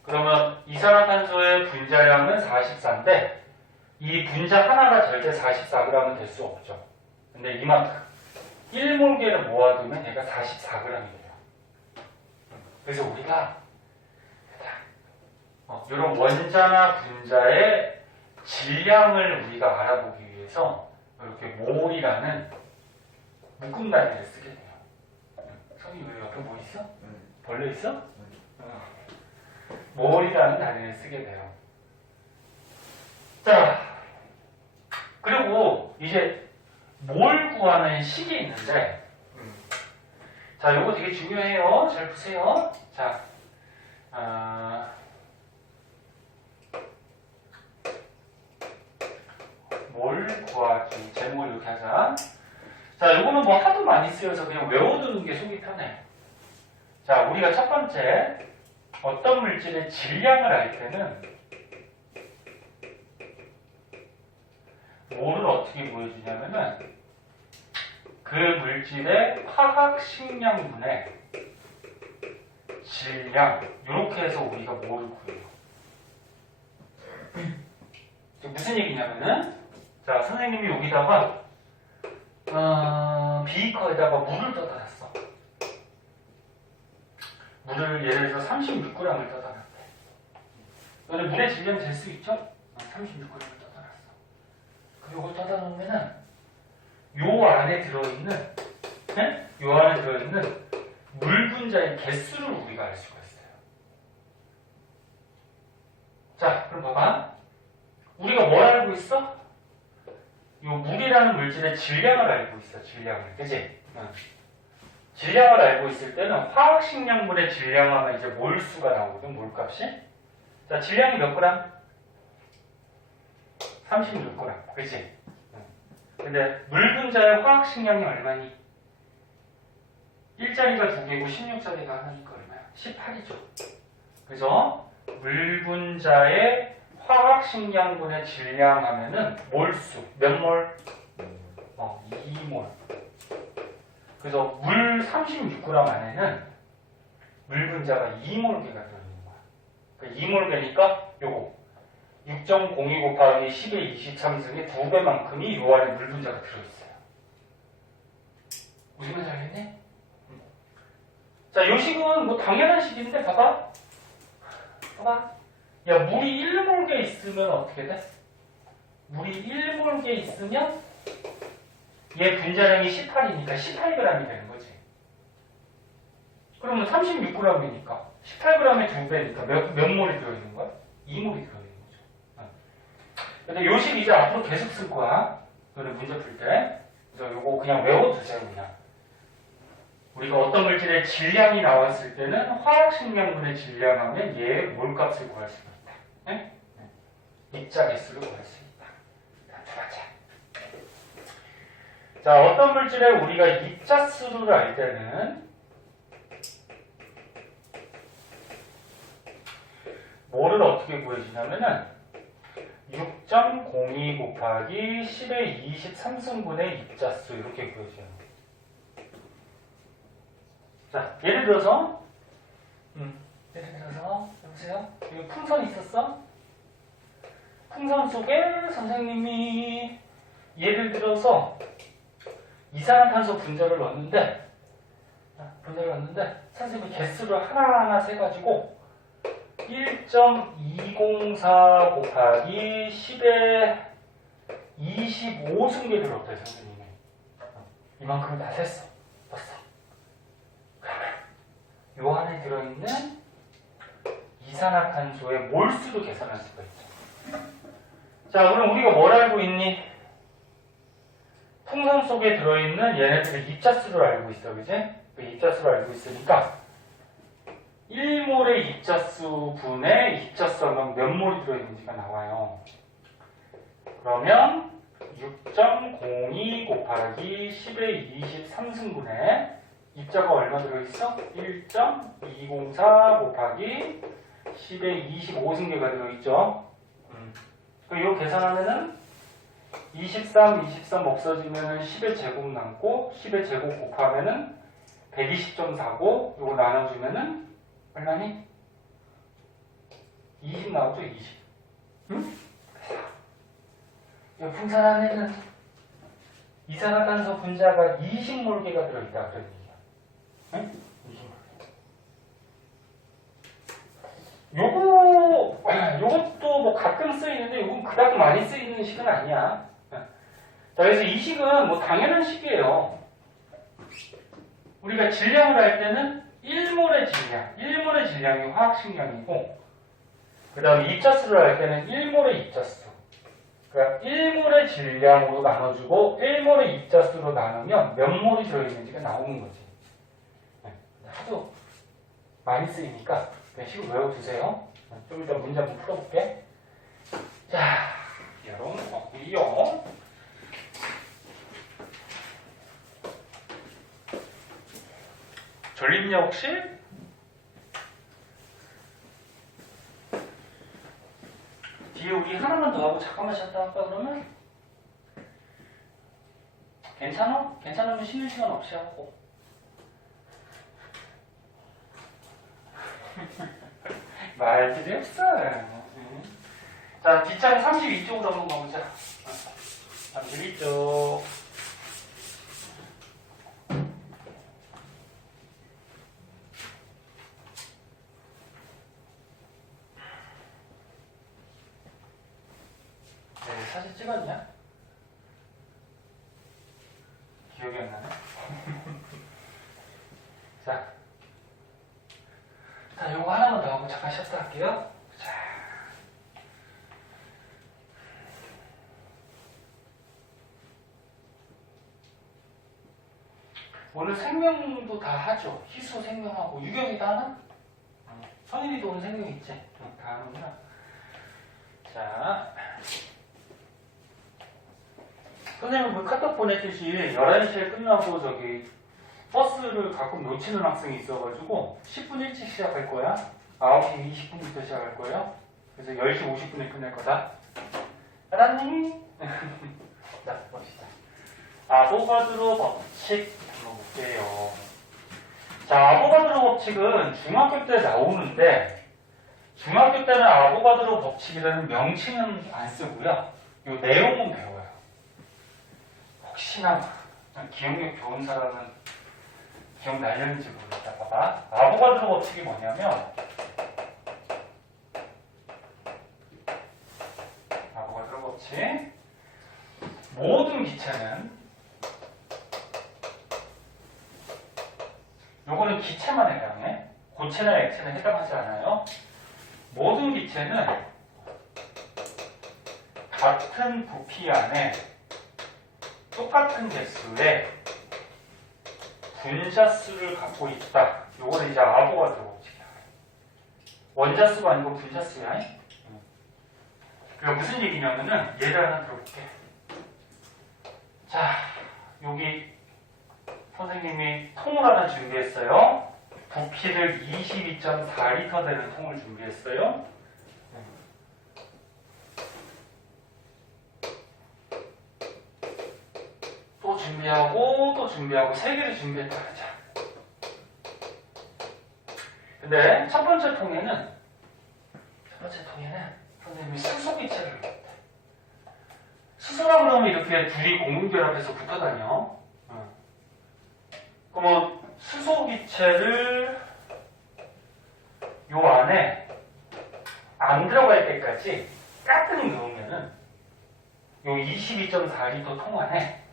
그러면 이산화탄소의 분자량은 44인데, 이 분자 하나가 절대 44g은 될 수 없죠. 근데 이만큼. 1몰계를 모아두면 얘가 44g이 돼요. 그래서 우리가, 이런 원자나 분자의 질량을 우리가 알아보기 위해서, 이렇게 몰이라는 묶음 단위를 쓰게 돼요. 성이 왜 옆에 뭐 있어? 벌레 있어? 몰이라는 단위를 쓰게 돼요. 자, 그리고 이제 몰 구하는 식이 있는데, 자, 요거 되게 중요해요. 잘 보세요. 자, 몰 구하기. 제목을 이렇게 하자. 자, 요거는 뭐 하도 많이 쓰여서 그냥 외워두는 게 속이 편해. 자, 우리가 첫 번째, 어떤 물질의 질량을 알 때는 뭐를 어떻게 보여주냐면은 그 물질의 화학 식량분의 질량, 이렇게 해서 우리가 뭐를 구해요. 무슨 얘기냐면은, 자, 선생님이 여기다가 비커에다가 물을 떠다 놨어. 물을 예를 들어서 36g을 떠다 놨대. 너네 물의 질량 잴 수 있죠? 36g을 떠다 놨어. 그리고 떠다 놓으면은 요 안에 들어있는, 네? 요 안에 들어있는 물 분자의 개수를 우리가 알 수가 있어요. 자, 그럼 봐봐. 우리가 뭘 알고 있어? 요 물이라는 물질의 질량을 알고 있어. 질량을, 그치? 질량을 알고 있을 때는 화학식량물의 질량하면 이제 몰수가 나오거든. 몰값이. 자, 질량이 몇 그램? 36g, 그치? 근데 물 분자의 화학식량이 얼마니? 1짜리가 2개고 16짜리가 하나니까 얼마야? 18이죠. 그래서 물 분자의 화학식량분의 질량 하면은 몰수. 몇 몰? 2몰. 그래서 물 36g 안에는 물 분자가 2몰계가 들어있는 거야. 그러니까 2몰계니까 요거 6.02 곱하기 10의 23승의 2배만큼이 요 안에 물 분자가 들어있어요. 무슨 말인지 알겠니? 자, 요 식은 뭐 당연한 식인데 봐봐. 봐봐. 야, 물이 1몰계 있으면 어떻게 돼? 물이 1몰계 있으면 얘 분자량이 18이니까 18g이 되는 거지. 그러면 36g이니까 18g의 2배니까 몇 몰이 들어있는 거야? 2몰이 들어있는 거죠. 근데 요 식 이제 앞으로 계속 쓸 거야. 너네 문제 풀 때. 그래서 요거 그냥 외워두세요, 그냥. 우리가 어떤 물질의 질량이 나왔을 때는 화학식량분의 질량하면 얘 몰값을 구할 수가 있다. 네? 입자 개수를 구할 수 있다. 두 번째. 자, 어떤 물질의 우리가 입자수를 알 때는 뭐를 어떻게 구해주냐면은 6.02 곱하기 10의 23승분의 입자수 이렇게 구해줘요. 자, 예를 들어서 여보세요? 여기 풍선 있었어? 풍선 속에 선생님이 예를 들어서 이산화탄소 분자를 넣었는데 선생님이 개수를 하나하나 세가지고 1.204 곱하기 10의 25승계를 넣었대요, 선생님이. 이만큼을 다 셌어. 넣었어. 그러면 요 안에 들어있는 이산화탄소의 몰수도 계산할 수가 있죠. 자, 그럼 우리가 뭘 알고 있니? 풍선 속에 들어있는 얘네들의 입자수를 알고 있어, 그지? 그 입자수를 알고 있으니까 1몰의 입자수 분의 입자수 하면 몇 몰이 들어있는지가 나와요. 그러면 6.02 곱하기 10의 23승분의 입자가 얼마 들어있어? 1.204 곱하기 10의 25승계가 들어있죠. 그럼 이거 계산하면은 23 없어지면은 10의 제곱 남고 10의 제곱 곱하면은 120.4고 이거 나눠주면은 얼마니? 20 나오죠? 20. 응? 이 풍선 안에는 이산화탄소 분자가 20몰개가 들어있다 그런 얘기야. 응? 20몰개. 요것도 뭐 가끔 쓰이는데 요건 그닥 많이 쓰이는 식은 아니야. 자, 그래서 이 식은 뭐 당연한 식이에요. 우리가 질량을 할 때는 1몰의 질량, 1몰의 질량이 화학식량이고 그 다음에 입자수를 할 때는 1몰의 입자수. 그러니까 1몰의 질량으로 나눠주고 1몰의 입자수로 나누면 몇 몰이 들어있는지가 나오는 거지. 하도 많이 쓰이니까 그냥 식을 외워두세요. 좀 이따 문제 한번 풀어볼게. 자, 여러분 없고요. 졸립냐 혹시? 뒤에 우리 하나만 더 하고 잠깐만 쉬었다 할까 그러면? 괜찮아? 괜찮으면 쉬는 시간 없이 하고. 말들이 없어. 자, 뒷장 32쪽으로 한번 가보자. 32쪽. 네, 사진 찍었냐? 기억이 안 나네. 자, 요거 하나만 더 하고 잠깐 쉬었다 할게요. 자. 오늘 생명도 다 하죠. 희수 생명하고 유경이도 하나? 선인이도 오늘 생명 있지? 다 하는구나. 자. 선생님은 그 카톡 보냈듯이 11시에 끝나고 저기 버스를 가끔 놓치는 학생이 있어가지고 10분 일찍 시작할 거야. 9시 20분부터 시작할 거예요. 그래서 10시 50분에 끝낼 거다. 알았니? 자, 봅시다. 아보가드로 법칙 불러볼게요. 자, 아보가드로 법칙은 중학교 때 나오는데 중학교 때는 아보가드로 법칙이라는 명칭은 안 쓰고요. 이 내용은 배워요. 혹시나 기억력 좋은 사람은 기억나려는지 모르겠다. 봐봐. 아보가드로 법칙이 뭐냐면 아보가드로 법칙 모든 기체는 요거는 기체만 해당해. 고체나 액체는 해당하지 않아요. 모든 기체는 같은 부피 안에 똑같은 개수의 분자수를 갖고 있다. 요거는 이제 아보가드로 법칙이야. 원자수가 아니고 분자수야. 그러니까 무슨 얘기냐면은 예를 하나 들어볼게. 자, 여기 선생님이 통을 하나 준비했어요. 부피를 22.4리터 되는 통을 준비했어요. 또 준비하고 3개를 준비했다 하자. 근데 첫 번째 통에는 선생님이 수소기체를 넣었대. 수소라 그러면 이렇게 둘이 공유결합해서 붙어 다녀. 그러면 수소기체를 요 안에 안 들어갈 때까지 가끔 넣으면은 요 22.4리터 통 안에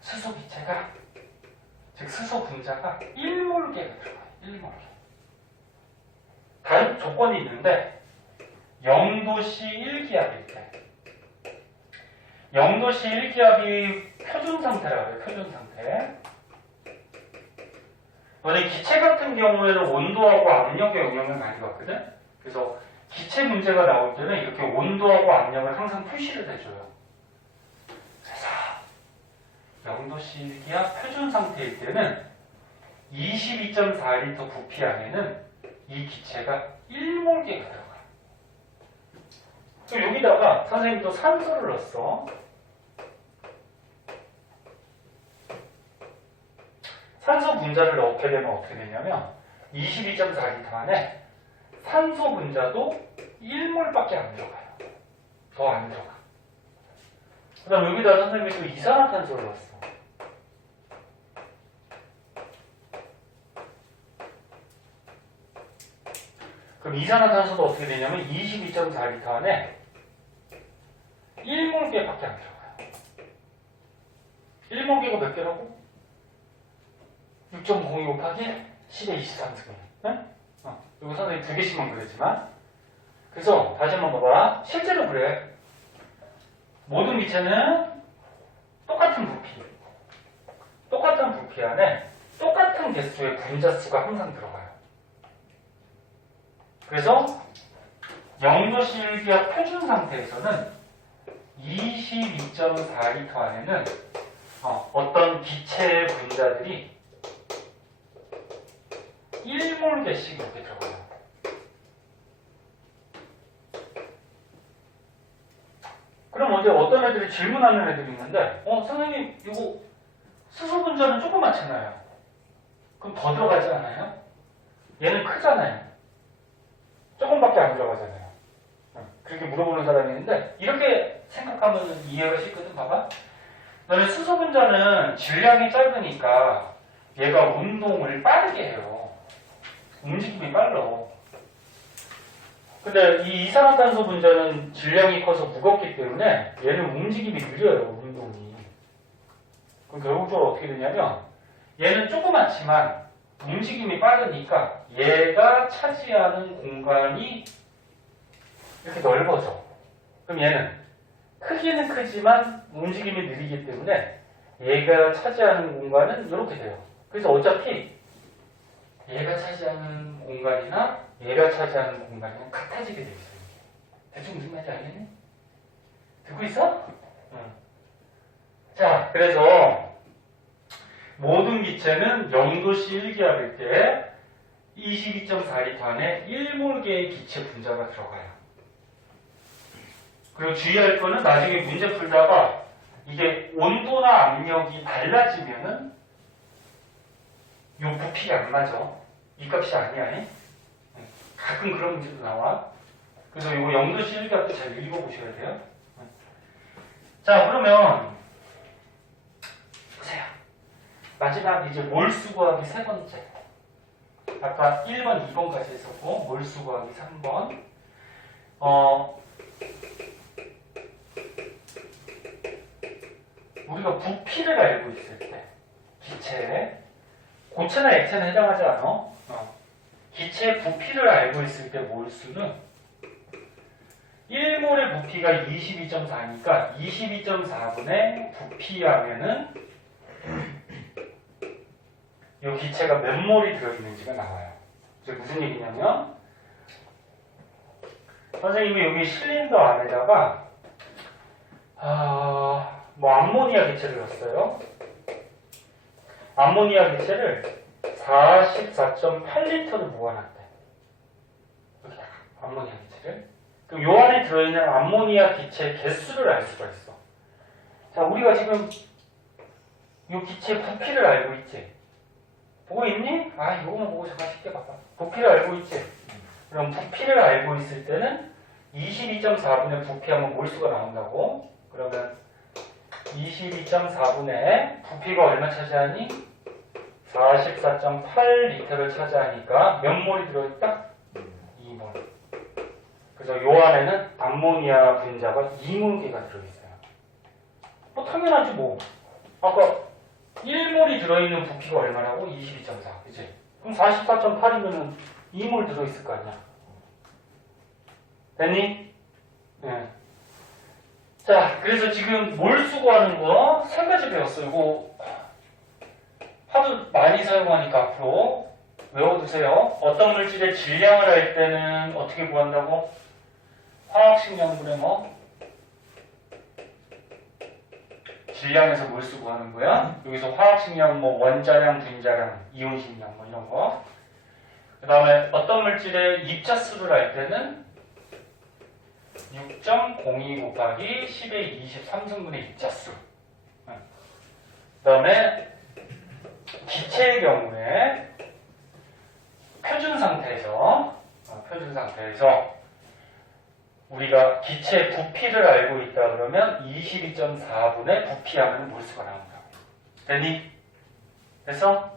수소기체가, 즉 수소 분자가 1몰개가 들어가요. 1몰개. 다른 조건이 있는데 0도씨 1기압일 때 0도씨 1기압이 표준 상태라고 해요. 표준 상태. 만약 기체 같은 경우에는 온도하고 압력의 영향을 많이 받거든. 그래서 기체 문제가 나올 때는 이렇게 온도하고 압력을 항상 표시를 해줘요. 그래서 0도씨 1기압 표준 상태일 때는 22.4L 부피 안에는 이 기체가 1몰개가 들어가요. 그럼 여기다가 선생님도 산소를 넣었어. 산소 분자를 넣게 되면 어떻게 되냐면 22.4L 안에 산소 분자도 1몰밖에 안 들어가요. 더 안 들어가. 그 다음 여기다 선생님이 또 이산화탄소를 넣었어. 그럼 이산화탄소도 어떻게 되냐면 22.4L 안에 1몰개밖에 안 들어가요. 1몰개가 몇 개라고? 6.02 곱하기 10의 23승. 네? 이거 선생님 2개씩만 그랬지만. 그래서 다시 한번 봐봐. 실제로 그래. 모든 기체는 똑같은 부피. 똑같은 부피 안에 똑같은 개수의 분자수가 항상 들어가요. 그래서 영도시 일기압 표준 상태에서는 22.4L 안에는 어떤 기체의 분자들이 1몰개씩 이렇게 들어가요. 그럼 이제 어떤 애들이 질문하는 애들이 있는데, 선생님, 이거 수소 분자는 조그맣잖아요. 그럼 더 들어가지 않아요? 얘는 크잖아요. 조금밖에 안 들어가잖아요. 그렇게 물어보는 사람이 있는데, 이렇게 생각하면 이해가 쉽거든. 봐봐. 너는 수소 분자는 질량이 짧으니까 얘가 운동을 빠르게 해요. 움직임이 빨라. 근데 이 이산화탄소 분자는 질량이 커서 무겁기 때문에 얘는 움직임이 느려요, 운동이. 그럼 결국적으로 어떻게 되냐면 얘는 조그맣지만 움직임이 빠르니까 얘가 차지하는 공간이 이렇게 넓어져. 그럼 얘는 크기는 크지만 움직임이 느리기 때문에 얘가 차지하는 공간은 이렇게 돼요. 그래서 어차피 얘가 차지하는 공간이나 얘가 차지하는 공간이랑 같아지게 돼 있어요. 대충 무슨 말인지 알겠니? 듣고 있어? 응. 자, 그래서 모든 기체는 0도씨 1기압일 때 22.4L 안에 1몰개의 기체 분자가 들어가요. 그리고 주의할 거는 나중에 문제 풀다가 이게 온도나 압력이 달라지면은 요 부피가 안 맞아. 이 값이 아니야. 가끔 그런 문제도 나와. 그래서 이거 0도씨 1기압도 잘 읽어보셔야 돼요. 자, 그러면 보세요. 마지막 이제 몰수 구하기 세 번째. 아까 1번, 2번까지 했었고 몰수 구하기 3번. 우리가 부피를 알고 있을 때 기체에 고체나 액체는 해당하지 않아. 기체의 부피를 알고 있을 때 몰수는 1몰의 부피가 22.4니까 22.4분의 부피하면은 이 기체가 몇 몰이 들어있는지가 나와요. 이게 무슨 얘기냐면 선생님이 여기 실린더 안에다가 암모니아 기체를 넣었어요. 암모니아 기체를 44.8리터를 모아놨대. 여기다가 암모니아 기체를. 그럼 요 안에 들어있는 암모니아 기체 개수를 알 수가 있어. 자, 우리가 지금 요 기체 부피를 알고 있지? 보고 있니? 이거만 보고 잠깐 쉽게 봐봐. 부피를 알고 있지? 그럼 부피를 알고 있을 때는 22.4분의 부피하면 몰수가 나온다고. 그러면 22.4분의 부피가 얼마 차지하니? 44.8리터를 차지하니까 몇 몰이 들어있다? 2몰. 그래서 요 안에는 암모니아 분자가 2몰개가 들어있어요. 뭐 당연하지 뭐. 아까 1몰이 들어있는 부피가 얼마라고? 22.4. 그치? 그럼 44.8이면 2몰 들어있을 거 아니야. 됐니? 네. 자, 그래서 지금 몰수 구하는 거 3가지 배웠어요. 이거 하도 많이 사용하니까 앞으로 외워두세요. 어떤 물질의 질량을 알 때는 어떻게 구한다고? 화학식량분의 질량에서 뭘 쓰고 하는 거야? 여기서 화학식량, 뭐 원자량, 분자량, 이온식량 뭐 이런 거. 그 다음에 어떤 물질의 입자수를 알 때는 6.02 곱하기 10의 23승분의 입자수. 그 다음에 기체의 경우에 표준 상태에서 우리가 기체 부피를 알고 있다 그러면 22.4분의 부피하면 몰수가 나온다. 됐니? 됐어?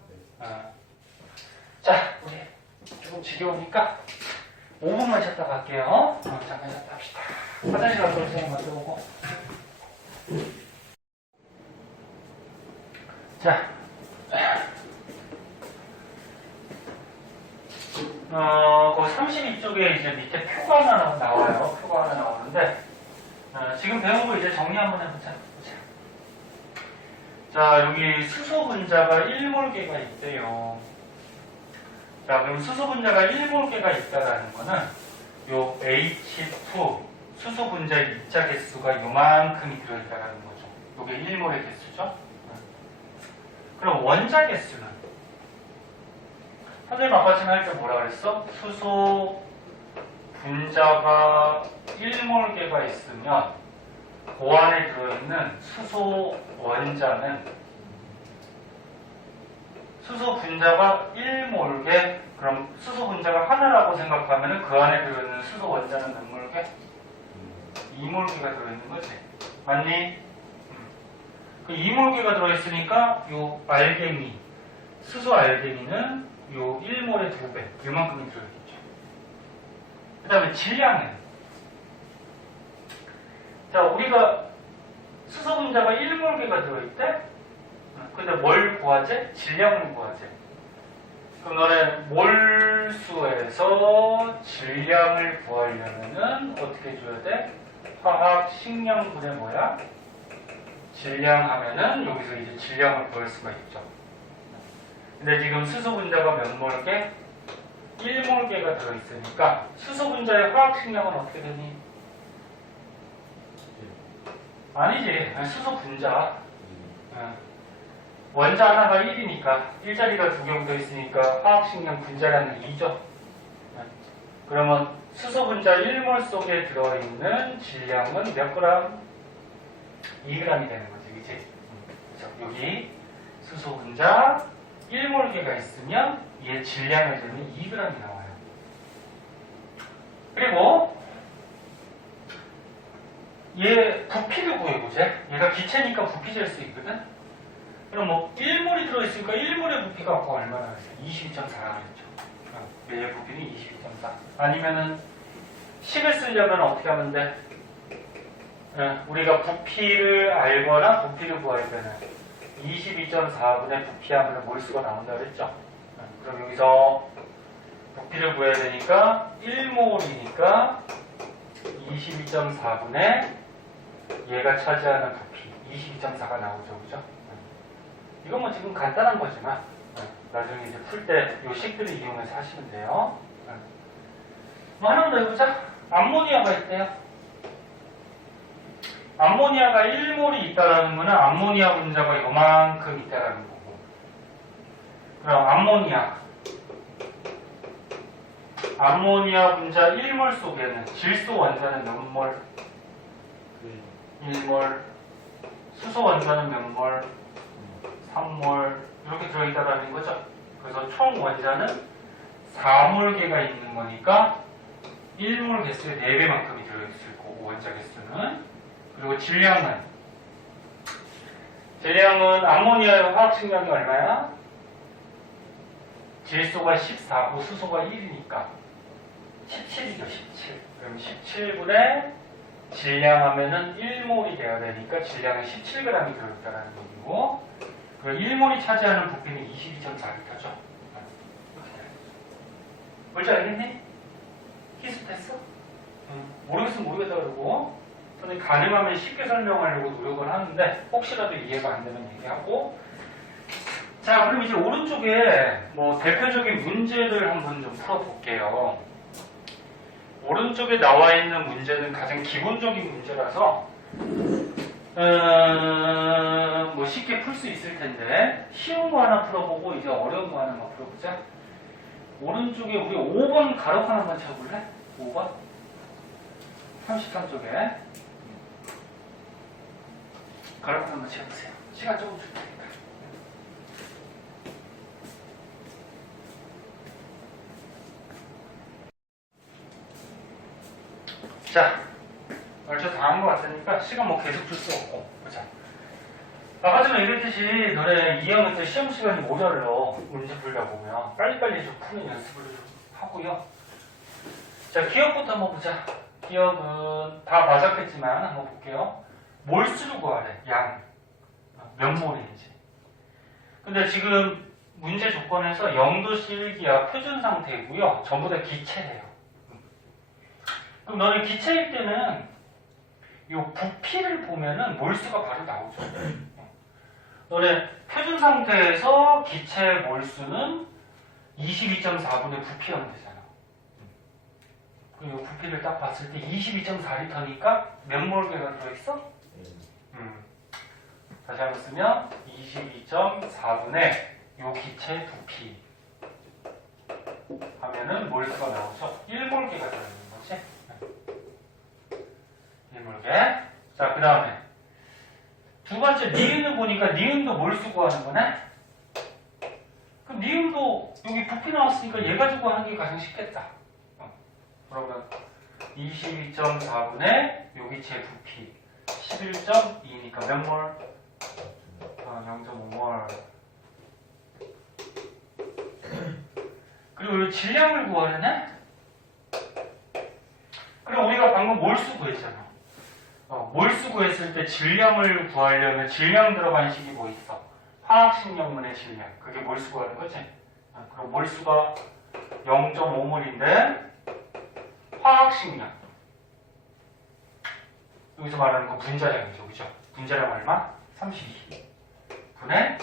자, 우리 조금 지겨우니까 5분만 쉬었다 갈게요. 잠깐 쉬었다 합시다. 화장실 갔다 올 생각 먼저 오고. 자, 그 32쪽에 이제 밑에 표가 하나 나와요. 표가 하나 나오는데, 지금 배운 거 이제 정리 한번 해보자. 자, 여기 수소 분자가 1몰계가 있대요. 자, 그럼 수소 분자가 1몰계가 있다라는 거는 요 H2 수소 분자의 입자 개수가 요만큼이 들어있다라는 거죠. 요게 1몰의 개수죠. 그럼 원자 개수는 선생님 아까 지금 할 때 뭐라 그랬어? 수소 분자가 1몰계가 있으면 그 안에 들어있는 수소 원자는 수소 분자가 1몰계, 그럼 수소 분자가 하나라고 생각하면 그 안에 들어있는 수소 원자는 몇 몰계? 2몰계가 들어있는 거지. 맞니? 그 2몰계가 들어있으니까 요 알갱이, 수소 알갱이는 요 1몰의 2배, 이만큼이 들어있겠죠. 그 다음에 질량은, 자, 우리가 수소 분자가 1몰계가 들어있대? 근데 뭘 구하지? 질량을 구하지. 그럼 너네 몰수에서 질량을 구하려면은 어떻게 해줘야 돼? 화학 식량분의 뭐야? 질량 하면은 여기서 이제 질량을 구할 수가 있죠. 근데 지금 수소 분자가 몇 몰계? 1몰계가 들어있으니까 수소 분자의 화학 식량은 어떻게 되니? 아니지. 수소 분자. 원자 하나가 1이니까 1자리가 2개 붙어 있으니까 화학 식량 분자량은 2죠. 그러면 수소 분자 1몰 속에 들어있는 질량은 몇 그램? 2g이 되는 거지, 그치? 그래서 여기 수소 분자 1몰계가 있으면 얘 질량을 재면 2g이 나와요. 그리고 얘 부피를 구해보자. 얘가 기체니까 부피 잴 수 있거든? 그럼 뭐 1몰이 들어있으니까 1몰의 부피가 아까 얼마나 그랬어? 22.4가 그랬죠. 얘 부피는 22.4. 아니면은 10을 쓰려면 어떻게 하면 돼? 우리가 부피를 알거나 부피를 구할 때는 22.4분의 부피하면 몰수가 나온다 그랬죠. 그럼 여기서 부피를 구해야 되니까 1몰이니까 22.4분의 얘가 차지하는 부피 22.4가 나오죠. 그죠? 이건 뭐 지금 간단한 거지만 나중에 이제 풀 때 요 식들을 이용해서 하시면 돼요. 뭐 하나만 더 해보자. 암모니아가 있대요. 암모니아가 1몰이 있다라는 거는 암모니아 분자가 요만큼 있다라는 거고. 그럼 암모니아 분자 1몰 속에는 질소 원자는 몇 몰? 1몰. 수소 원자는 몇 몰? 3몰. 이렇게 들어있다라는 거죠. 그래서 총 원자는 4몰계가 있는 거니까 1몰 개수의 4배만큼이 들어있을 거고, 원자 개수는. 그리고 질량은 암모니아의 화학 식량이 얼마야? 질소가 14고 수소가 1이니까 17이죠. 17. 그럼 17분의 질량하면은 1몰이 돼야 되니까 질량은 17g이 들어있다는 얘기고, 그 1몰이 차지하는 부피는 22.4L죠. 뭔지 알겠니? 희수됐어? 모르겠으면 모르겠다 그러고, 저는 가능하면 쉽게 설명하려고 노력을 하는데 혹시라도 이해가 안 되면 얘기하고. 자, 그럼 이제 오른쪽에 뭐 대표적인 문제를 한번 좀 풀어볼게요. 오른쪽에 나와 있는 문제는 가장 기본적인 문제라서 뭐 쉽게 풀 수 있을 텐데 쉬운 거 하나 풀어보고 이제 어려운 거 하나만 풀어보자. 오른쪽에 우리 5번 가로칸 한번 쳐볼래? 5번 33쪽에 가로칸 한번 쳐보세요. 시간 조금 줄 테니까. 자, 얼추 다 한 것 같으니까 시간 뭐 계속 줄 수 없고. 보자. 아까 전에 이랬듯이 너네 2학년 때 시험 시간이 모자라서 문제 풀다 보면 빨리빨리 좀 푸는 연습을 하고요. 자, 기억부터 한번 보자. 기억은 다 맞았겠지만 한번 볼게요. 몰수를 구하래. 양. 몇 몰인지. 근데 지금 문제 조건에서 0도씨 일기야 표준 상태고요. 전부 다 기체래요. 그럼 너네 기체일 때는 이 부피를 보면은 몰수가 바로 나오죠. 너네 표준 상태에서 기체 몰수는 22.4분의 부피하면 되잖아. 그리고 부피를 딱 봤을 때 22.4리터니까 몇 몰개가 들어있어? 다시 한번 쓰면 22.4분의 요 기체 부피 하면은 몰수가 나오죠. 1몰개가 들어있는 거지. 1몰개. 자, 그 다음에 두 번째 니은을 보니까 니은도 몰수 구하는 거네? 그럼 니은도 여기 부피 나왔으니까 얘 가지고 하는 게 가장 쉽겠다. 그러면 22.4분의 요 기체 부피 11.2니까 몇 몰? 0.5몰. 그리고 이 질량을 구하려네? 그럼 우리가 방금 몰수 구했잖아. 몰수 구했을 때 질량을 구하려면 질량 들어간 식이 뭐 있어? 화학식량분의 질량. 그게 몰수 구하는 거지? 그럼 몰수가 0.5몰인데 화학식량. 여기서 말하는 거 분자량이죠. 그죠? 분자량 얼마? 32. 분의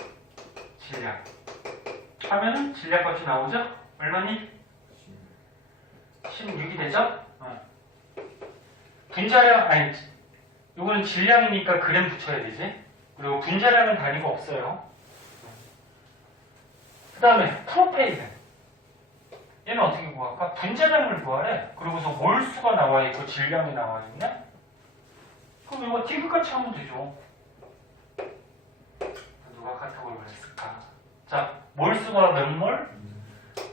질량. 하면은 질량값이 나오죠? 얼마니? 16이 되죠? 분자량, 아니, 요거는 질량이니까 그램 붙여야 되지? 그리고 분자량은 단위가 없어요. 그 다음에 프로페일은. 얘는 어떻게 구할까? 분자량을 구하래. 그리고서 몰수가 나와 있고 질량이 나와 있네? 그럼 이거 디귿같이 하면 되죠. 누가 카톡을 보냈을까? 자, 몰수가 몇 몰?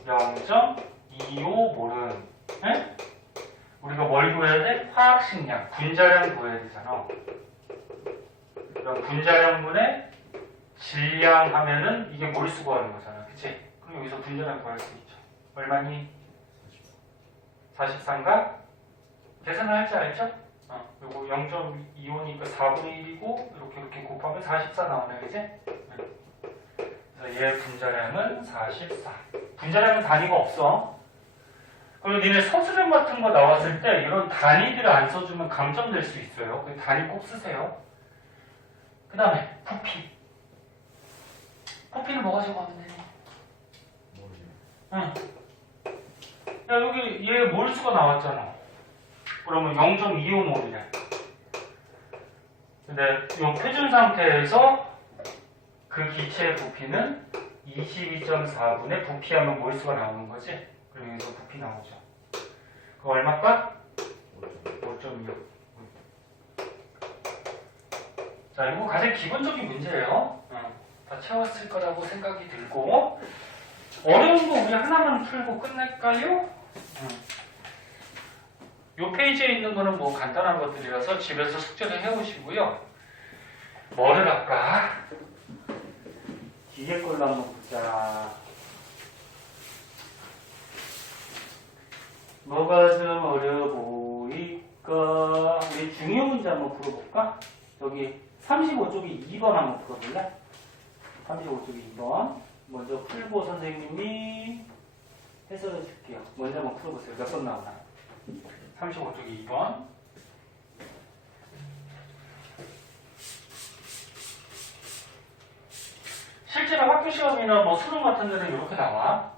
0.25몰은 네? 우리가 뭘 구해야 돼? 화학식량, 분자량 구해야 되잖아. 그럼 분자량분의 질량 하면은 이게 몰수 구하는 거잖아. 그치? 그럼 여기서 분자량 구할 수 있죠. 얼마니? 43가? 계산을 할 줄 알죠? 요거 0.25니까 4분의 1이고 이렇게 곱하면 44 나오네, 그지? 그래서 얘 분자량은 44. 분자량은 단위가 없어. 그리고 니네 서술형 같은 거 나왔을 때 이런 단위들을 안 써주면 감점될 수 있어요. 그 단위 꼭 쓰세요. 그 다음에 부피. 부피는 뭐 가지고 하면 되니? 응. 야, 여기 얘 몰수가 나왔잖아. 그러면 0.25몰이래. 근데 이 표준 상태에서 그 기체의 부피는 22.4분의 부피하면 몰수가 나오는 거지. 그럼 여기서 부피 나오죠. 그거 얼마까? 5.26. 자, 이거 가장 기본적인 문제예요. 다 채웠을 거라고 생각이 들고. 어려운 거 우리 하나만 풀고 끝낼까요? 이 페이지에 있는 거는 뭐 간단한 것들이라서 집에서 숙제를 해오시고요. 뭐를 할까? 뒤에 걸로 한번 보자. 뭐가 좀 어려 보일까? 우리 중요 문제 한번 풀어볼까? 여기 35쪽이 2번 한번 풀어볼래? 35쪽이 2번. 먼저 풀고 선생님이 해설해 줄게요. 먼저 한번 풀어보세요. 몇 번 나오나? 35쪽이 2번. 실제로 학교 시험이나 뭐 수능 같은 데는 이렇게 나와.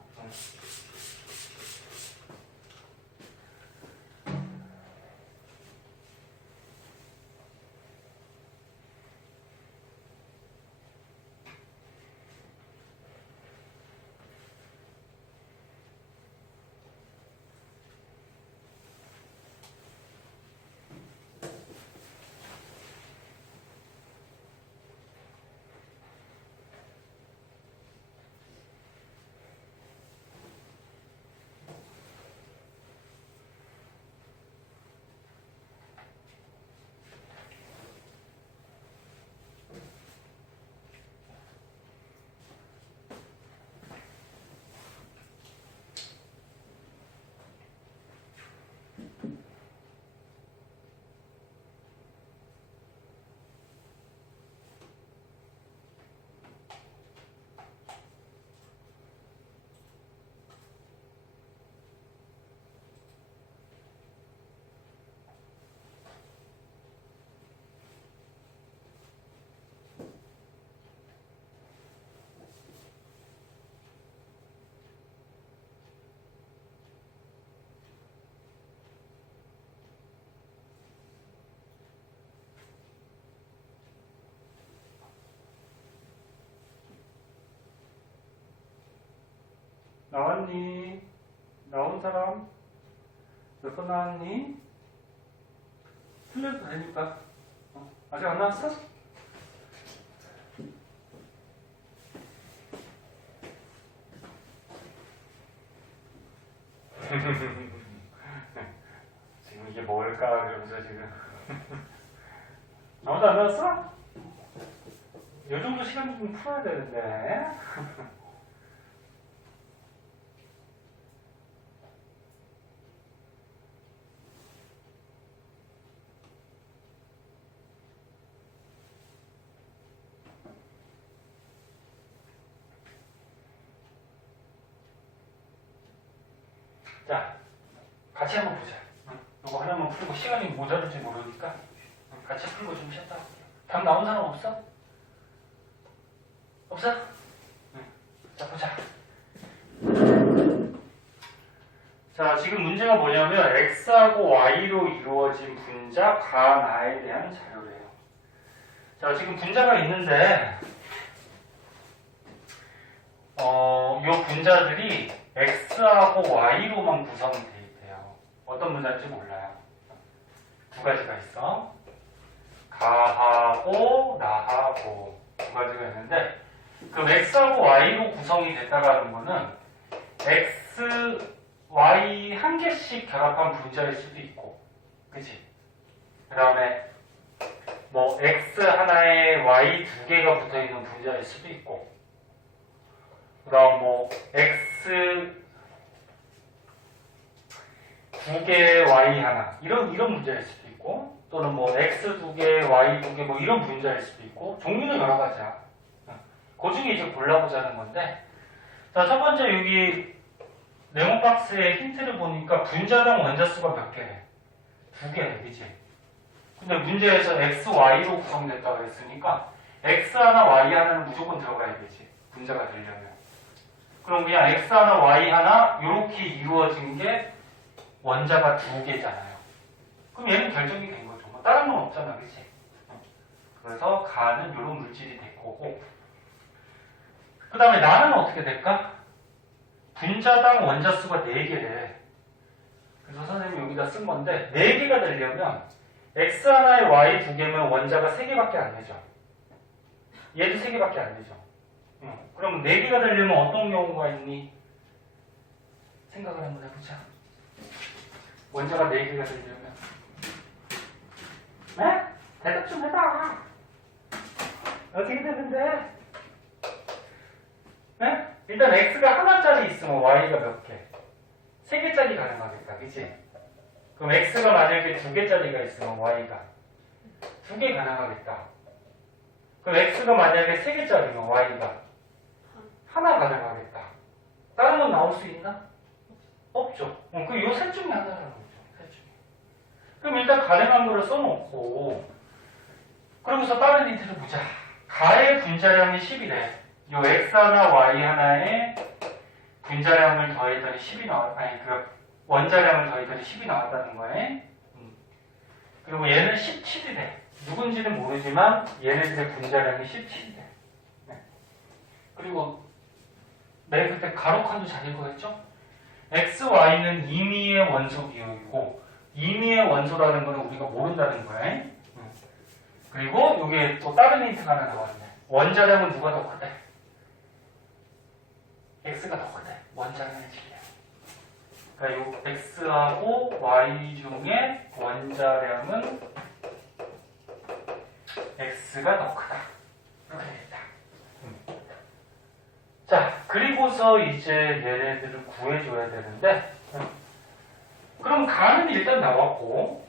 나왔니? 나온 사람? 몇 번 나왔니? 틀려도 되니까. 아직 안 나왔어? 지금 이게 뭘까? 그러면서 지금. 아무도 안 나왔어? 이 정도 시간 좀 풀어야 되는데. 자, 같이 한번 보자. 이거 하나만 풀고 시간이 모자랄지 모르니까 같이 풀고 좀 쉬었다 할게요. 답 나온 사람 없어? 없어? 자, 보자. 자, 지금 문제가 뭐냐면 x하고 y로 이루어진 분자 가나에 대한 자료래요. 자, 지금 분자가 있는데 이 분자들이 x하고 y로만 구성이 돼 있대요. 어떤 분자인지 몰라요. 두 가지가 있어. 가하고 나하고 두 가지가 있는데 그럼 x하고 y로 구성이 됐다라는 거는 x, y 한 개씩 결합한 분자일 수도 있고, 그치? 그 다음에 뭐 x 하나에 y 두 개가 붙어 있는 분자일 수도 있고, 그 다음 뭐 x 두 개, y 하나 이런 문자일 수도 있고, 또는 뭐 x 두 개, y 두 개 뭐 이런 분자일 수도 있고, 종류는 여러 가지야. 그 중에 이제 골라보자는 건데, 자, 첫 번째 여기 네모 박스의 힌트를 보니까 분자당 원자수가 몇 개래? 두 개래, 그치? 근데 문제에서 x, y로 구성됐다고 했으니까 x 하나, y 하나는 무조건 들어가야 되지. 분자가 되려면. 그럼 그냥 x 하나, y 하나 이렇게 이루어진 게 원자가 두 개잖아요. 그럼 얘는 결정이 된 거죠. 뭐 다른 건 없잖아, 그치? 그래서 가는 이런 물질이 될 거고, 그 다음에 나는 어떻게 될까? 분자당 원자수가 4개래. 그래서 선생님이 여기다 쓴 건데 4개가 되려면 x 하나에 y 두 개면 원자가 3개밖에 안 되죠. 얘도 3개밖에 안 되죠. 그럼 4개가 되려면 어떤 경우가 있니? 생각을 한번 해보자. 원자가 4개가 되려면 네? 대답 좀 해봐. 어떻게 되는데? 네? 일단 x가 하나짜리 있으면 y가 몇 개? 3개짜리 가능하겠다. 그치? 그럼 x가 만약에 2개짜리가 있으면 y가 2개 가능하겠다. 그럼 x가 만약에 3개짜리면 y가 하나 가능하겠다. 다른 건 나올 수 있나? 없죠. 그럼 요 셋 중에 하나라는 거죠. 셋 중에. 그럼 일단 가능한 거를 써놓고, 그러면서 다른 힌트를 보자. 가의 분자량이 10이래. 요 x 하나, y 하나에 분자량을 더했더니 10이 그 원자량을 더했더니 10이 나왔다는 거예요. 그리고 얘는 17이래. 누군지는 모르지만 얘네들의 분자량이 17이래. 네. 그리고 내 그때 가로칸도 잘 읽어했죠? x, y는 임의의 원소 비율이고, 임의의 원소라는 거는 우리가 모른다는 거예요. 그리고 여기에 또 다른 힌트가 하나 나왔네. 원자량은 누가 더 크대? x가 더 크대. 원자량의 질량. 그러니까 이 x하고 y 중에 원자량은 x가 더 크다. 이렇게 되겠다. 자, 그리고서 이제 얘네들을 구해줘야 되는데, 그럼 가는 일단 나왔고,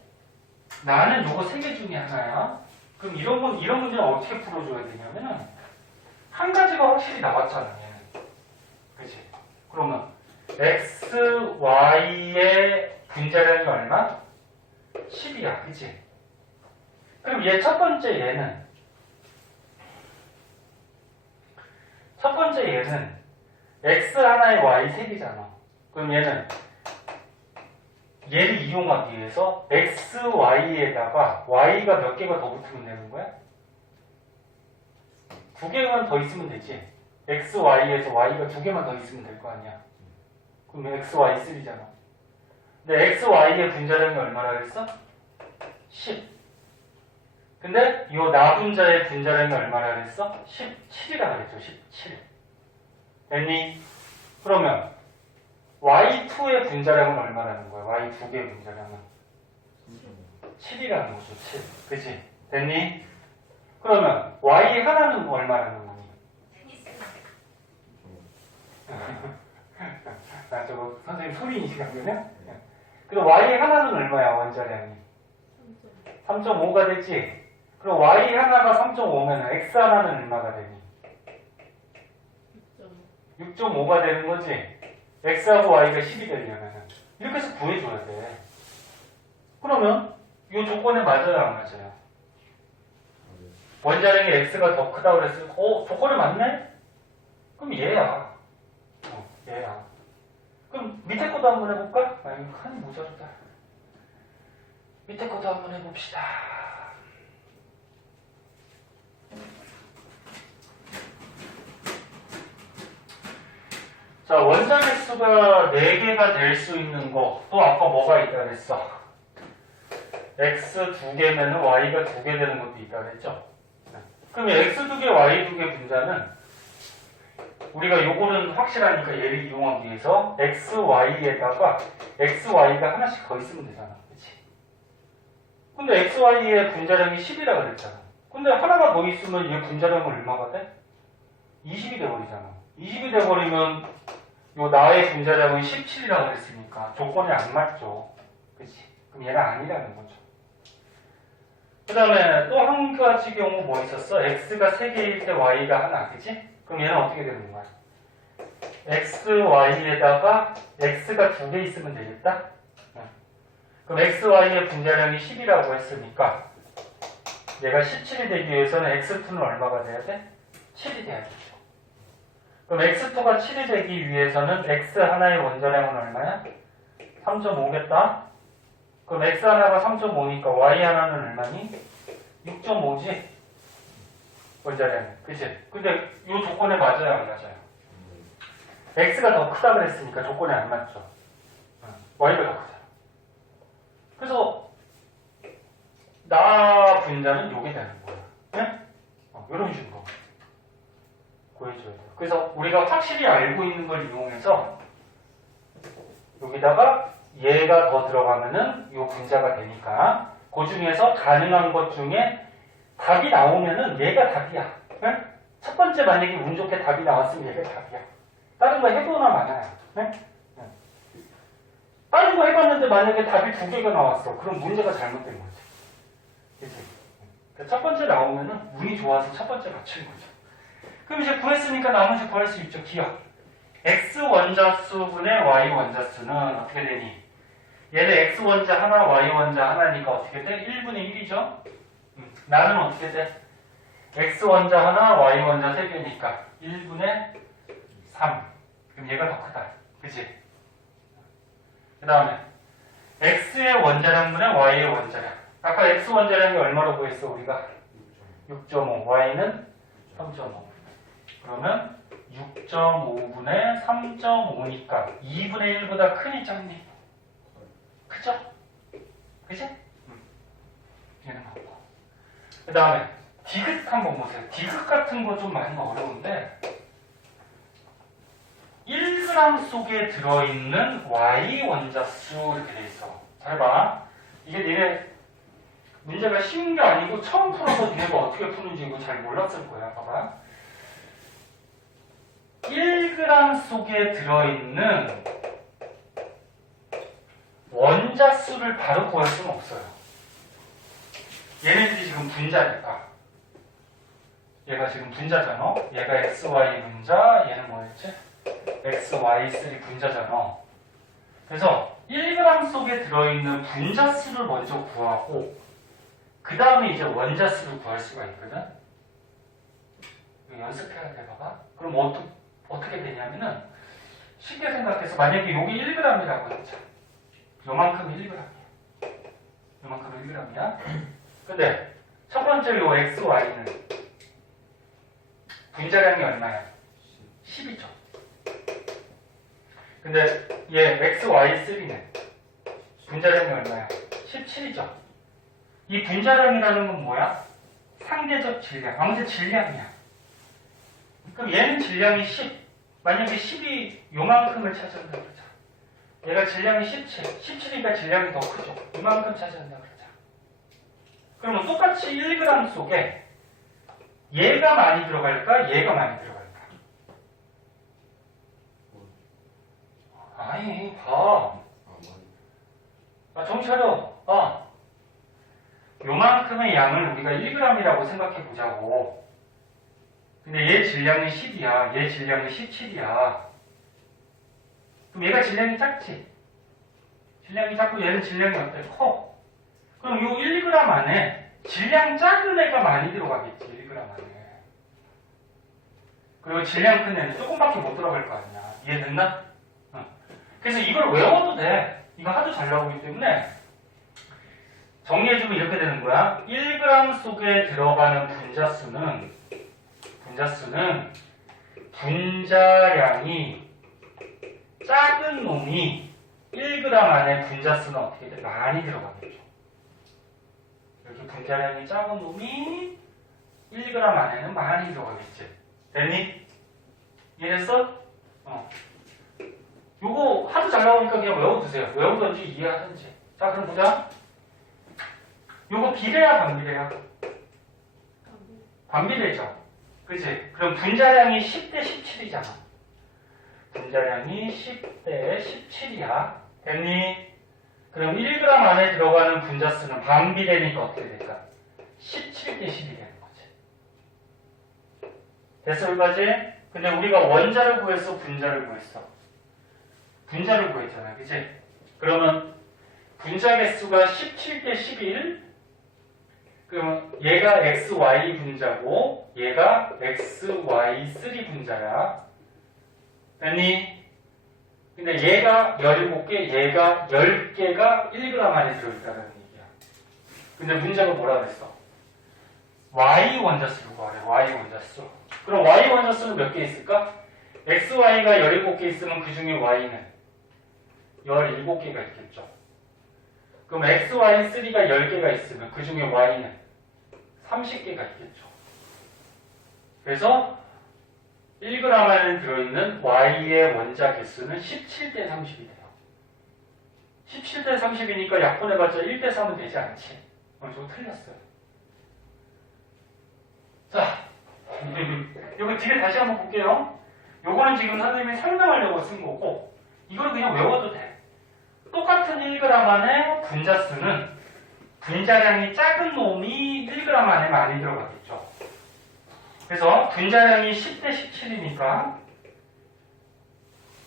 나는 요거 3개 중에 하나야. 그럼 이런 문제는 어떻게 풀어줘야 되냐면은, 한 가지가 확실히 나왔잖아, 얘는. 그치? 그러면, x, y의 분자량이 얼마? 10이야, 그치? 그럼 얘 첫 번째 얘는 x 하나에 y 3개잖아. 그럼 얘를 이용하기 위해서 x, y에다가 y가 몇 개가 더 붙으면 되는 거야? 2개만 더 있으면 되지. x, y에서 y가 2개만 더 있으면 될 거 아니야. 그럼 XY3잖아. 근데 XY의 분자량이 얼마나 그랬어? 10. 근데 이 나분자의 분자량이 얼마나 그랬어? 17이라 그랬죠. 17. 됐니? 그러면 Y2의 분자량은 얼마라는 거야? Y2 개의 분자량은 7이라는 거죠. 7. 그치? 됐니? 그러면 Y 하나는 얼마라는 거니? 아, 저거 선생님 소리 인식하면은? 그럼 Y 하나는 얼마야? 원자량이 3.5가 되지? 그럼 Y 하나가 3.5면 X 하나는 얼마가 되니? 6.5가 되는 거지? X하고 Y가 10이 되려면 이렇게 해서 구해줘야 돼. 그러면 이 조건에 맞아요, 안 맞아요? 원자량이 X가 더 크다고 그랬을 때 조건에 맞네? 그럼 얘야. 얘야. 그럼 밑에 것도 한번 해볼까? 아, 이거 칸이 모자르다. 밑에 것도 한번 해봅시다. 자, 원자 개수가 4개가 될 수 있는 거, 또 아까 뭐가 있다 그랬어? x 2개면 y가 2개 되는 것도 있다 그랬죠? 그럼 x 2개, y 2개 분자는 우리가 요거는 확실하니까 얘를 이용하기 위해서 x, y에다가 x, y가 하나씩 더 있으면 되잖아. 그치? 근데 x, y의 분자량이 10이라 그랬잖아. 근데 하나가 더 있으면 얘 분자량은 얼마가 돼? 20이 돼버리잖아. 20이 돼버리면 요 나의 분자량은 17이라고 그랬으니까 조건이 안 맞죠. 그치? 그럼 얘는 아니라는 거죠. 그 다음에 또 한 가지 경우 뭐 있었어? x가 3개일 때 y가 하나, 그치? 그럼 얘는 어떻게 되는 거야? x, y에다가 x가 2개 있으면 되겠다? 그럼 x, y의 분자량이 10이라고 했으니까 얘가 17이 되기 위해서는 x2는 얼마가 돼야 돼? 7이 돼야겠죠. 그럼 x2가 7이 되기 위해서는 x 하나의 원자량은 얼마야? 3.5겠다? 그럼 x 하나가 3.5니까 y 하나는 얼마니? 6.5지? 원자량이. 그치? 근데 이 조건에 맞아요, 안 맞아요? x가 더 크다 그랬으니까 조건에 안 맞죠? y가 더 크다. 그래서 나 분자는 요게 되는 거야. 네? 이런 식으로 구해줘야 돼요. 그래서 우리가 확실히 알고 있는 걸 이용해서 여기다가 얘가 더 들어가면은 요 분자가 되니까 그 중에서 가능한 것 중에 답이 나오면은 얘가 답이야. 네? 첫 번째 만약에 운 좋게 답이 나왔으면 얘가 답이야. 다른 거 해보나 마나요. 네? 네. 다른 거 해봤는데 만약에 답이 2개가 나왔어. 그럼 문제가 잘못된 거지. 그치? 그러니까 첫 번째 나오면은 운이 좋아서 첫 번째 맞춘 거죠. 그럼 이제 구했으니까 나머지 구할 수 있죠. 기억. x 원자수분의 y 원자수는 어떻게 되니? 얘는 x 원자 하나, y 원자 하나니까 어떻게 돼? 1분의 1이죠? 나는 어떻게 돼? x 원자 하나, y 원자 3개니까 1분의 3. 그럼 얘가 더 크다. 그치? 그 다음에 x의 원자량분의 y의 원자량. 아까 x 원자량이 얼마로 구했어 우리가? 6.5. y는 3.5. 그러면 6.5분의 3.5니까 2분의 1보다 크니 작니? 크죠? 그치? 얘는 맞고. 그 다음에 디귿 한번 보세요. 디귿 같은 거 좀 많이 어려운데 1g 속에 들어있는 Y 원자수 이렇게 돼 있어. 잘 봐. 이게 니네 문제가 쉬운 게 아니고 처음 풀어서 니네가 어떻게 푸는지 이거 잘 몰랐을 거야. 봐봐. 1g 속에 들어있는 원자수를 바로 구할 수는 없어요. 얘네들이 지금 분자니까. 얘가 지금 분자잖아. 얘가 XY 분자, 얘는 뭐였지? XY3 분자잖아. 그래서 1g 속에 들어있는 분자수를 먼저 구하고 그 다음에 이제 원자수를 구할 수가 있거든. 연습해야 돼, 봐봐. 그럼 어떻게 되냐면은 쉽게 생각해서 만약에 여기 1g이라고 했죠. 요만큼 1g이야. 요만큼 1g이야. 근데 첫 번째 요 XY는 분자량이 얼마야? 10이죠. 근데 얘 XY3네. 분자량이 얼마야? 17이죠. 이 분자량이라는 건 뭐야? 상대적 질량. 아무튼 질량이야. 그럼 얘는 질량이 10. 만약에 10이 요만큼을 차지한다 그러자. 얘가 질량이 17. 17이니까 질량이 더 크죠. 이만큼 차지한다 그러자. 그러면 똑같이 1g 속에 얘가 많이 들어갈까? 얘가 많이 들어갈까? 아니, 봐. 정신 차려. 요만큼의 양을 우리가 1g이라고 생각해 보자고. 근데 얘 질량이 10이야. 얘 질량이 17이야. 그럼 얘가 질량이 작지? 질량이 작고 얘는 질량이 어때? 커. 그럼 요 1g 안에 질량 작은 애가 많이 들어가겠지. 1g 안에. 그리고 질량 큰 애는 조금밖에 못 들어갈 거 아니야. 이해됐나? 그래서 이걸 외워도 돼. 이거 하도 잘 나오기 때문에 정리해주면 이렇게 되는 거야. 1g 속에 들어가는 분자수는 분자량이 작은 놈이 1g 안에 분자수는 어떻게 돼? 많이 들어가겠죠. 이렇게 분자량이 작은 놈이 1g 안에는 많이 들어가겠지. 됐니? 이해했어? 요거 하도 잘 나오니까 그냥 외워두세요. 외우던지 이해하든지. 자, 그럼 보자. 요거 비례야, 반비례야? 반비례죠. 그치? 그럼 분자량이 10대 17이잖아. 분자량이 10대 17이야. 됐니? 그럼 1g 안에 들어가는 분자수는 반비례니까 어떻게 될까? 17대 10이 되는 거지. 됐어, 여기까지? 근데 우리가 원자를 구했어, 분자를 구했어? 분자를 구했잖아, 그치? 그러면 분자 개수가 17대 11. 그러면 얘가 XY 분자고 얘가 XY3 분자야. 됐니? 근데 얘가 17개, 얘가 10개가 1g 안에 들어있다는 얘기야. 근데 문제가 뭐라 그랬어? Y 원자수를 구하래, Y 원자수. 그럼 Y 원자수는 몇 개 있을까? XY가 17개 있으면 그 중에 Y는 17개가 있겠죠. 그럼 XY3가 10개가 있으면 그 중에 Y는 30개가 있겠죠. 그래서 1g 안에 들어있는 Y의 원자 개수는 17대 30이 돼요. 17대 30이니까 약분해봤자 1대 3은 되지 않지. 저거 틀렸어요. 자, 이거 뒤에 다시 한번 볼게요. 요거는 지금 선생님이 설명하려고 쓴 거고 이걸 그냥 외워도 돼. 똑같은 1g 안에 분자수는 분자량이 작은 놈이 1g 안에 많이 들어가겠죠. 그래서 분자량이 10대 17이니까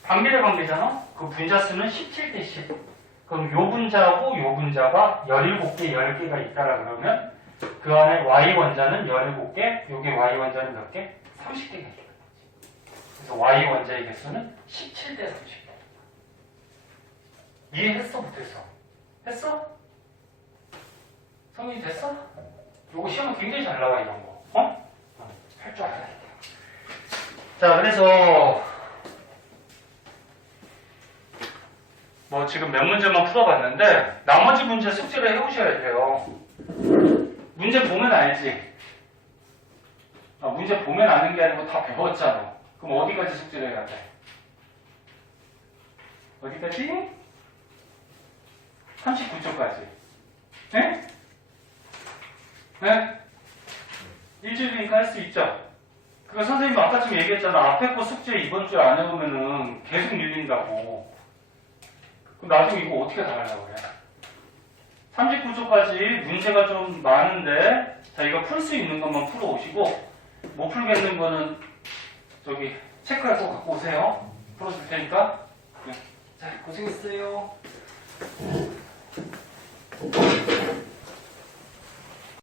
반비례 관계잖아. 그 분자수는 17대 10. 그럼 요 분자하고 요 분자가 17개, 10개가 있다라 그러면 그 안에 Y 원자는 17개, 요게 Y 원자는 몇 개? 30개가 있는 거지. 그래서 Y 원자의 개수는 17대 30. 이해했어? 못했어? 했어? 성인이 됐어? 요거 시험은 굉장히 잘 나와, 이런 거. 할 줄 알아야 돼. 자, 그래서 뭐 지금 몇 문제만 풀어봤는데 나머지 문제 숙제를 해오셔야 돼요. 문제 보면 알지? 문제 보면 아는 게 아니고 다 배웠잖아. 그럼 어디까지 숙제를 해야 돼? 어디까지? 39초까지. 네? 네? 일주일이니까 할 수 있죠? 그거 선생님 아까쯤 얘기했잖아. 앞에 거 숙제 이번 주에 안 해오면은 계속 밀린다고. 그럼 나중에 이거 어떻게 다 하려고 그래? 39초까지 문제가 좀 많은데, 자, 이거 풀 수 있는 것만 풀어오시고, 못 풀겠는 거는 저기 체크해서 갖고 오세요. 풀어줄 테니까. 네. 자, 고생했어요.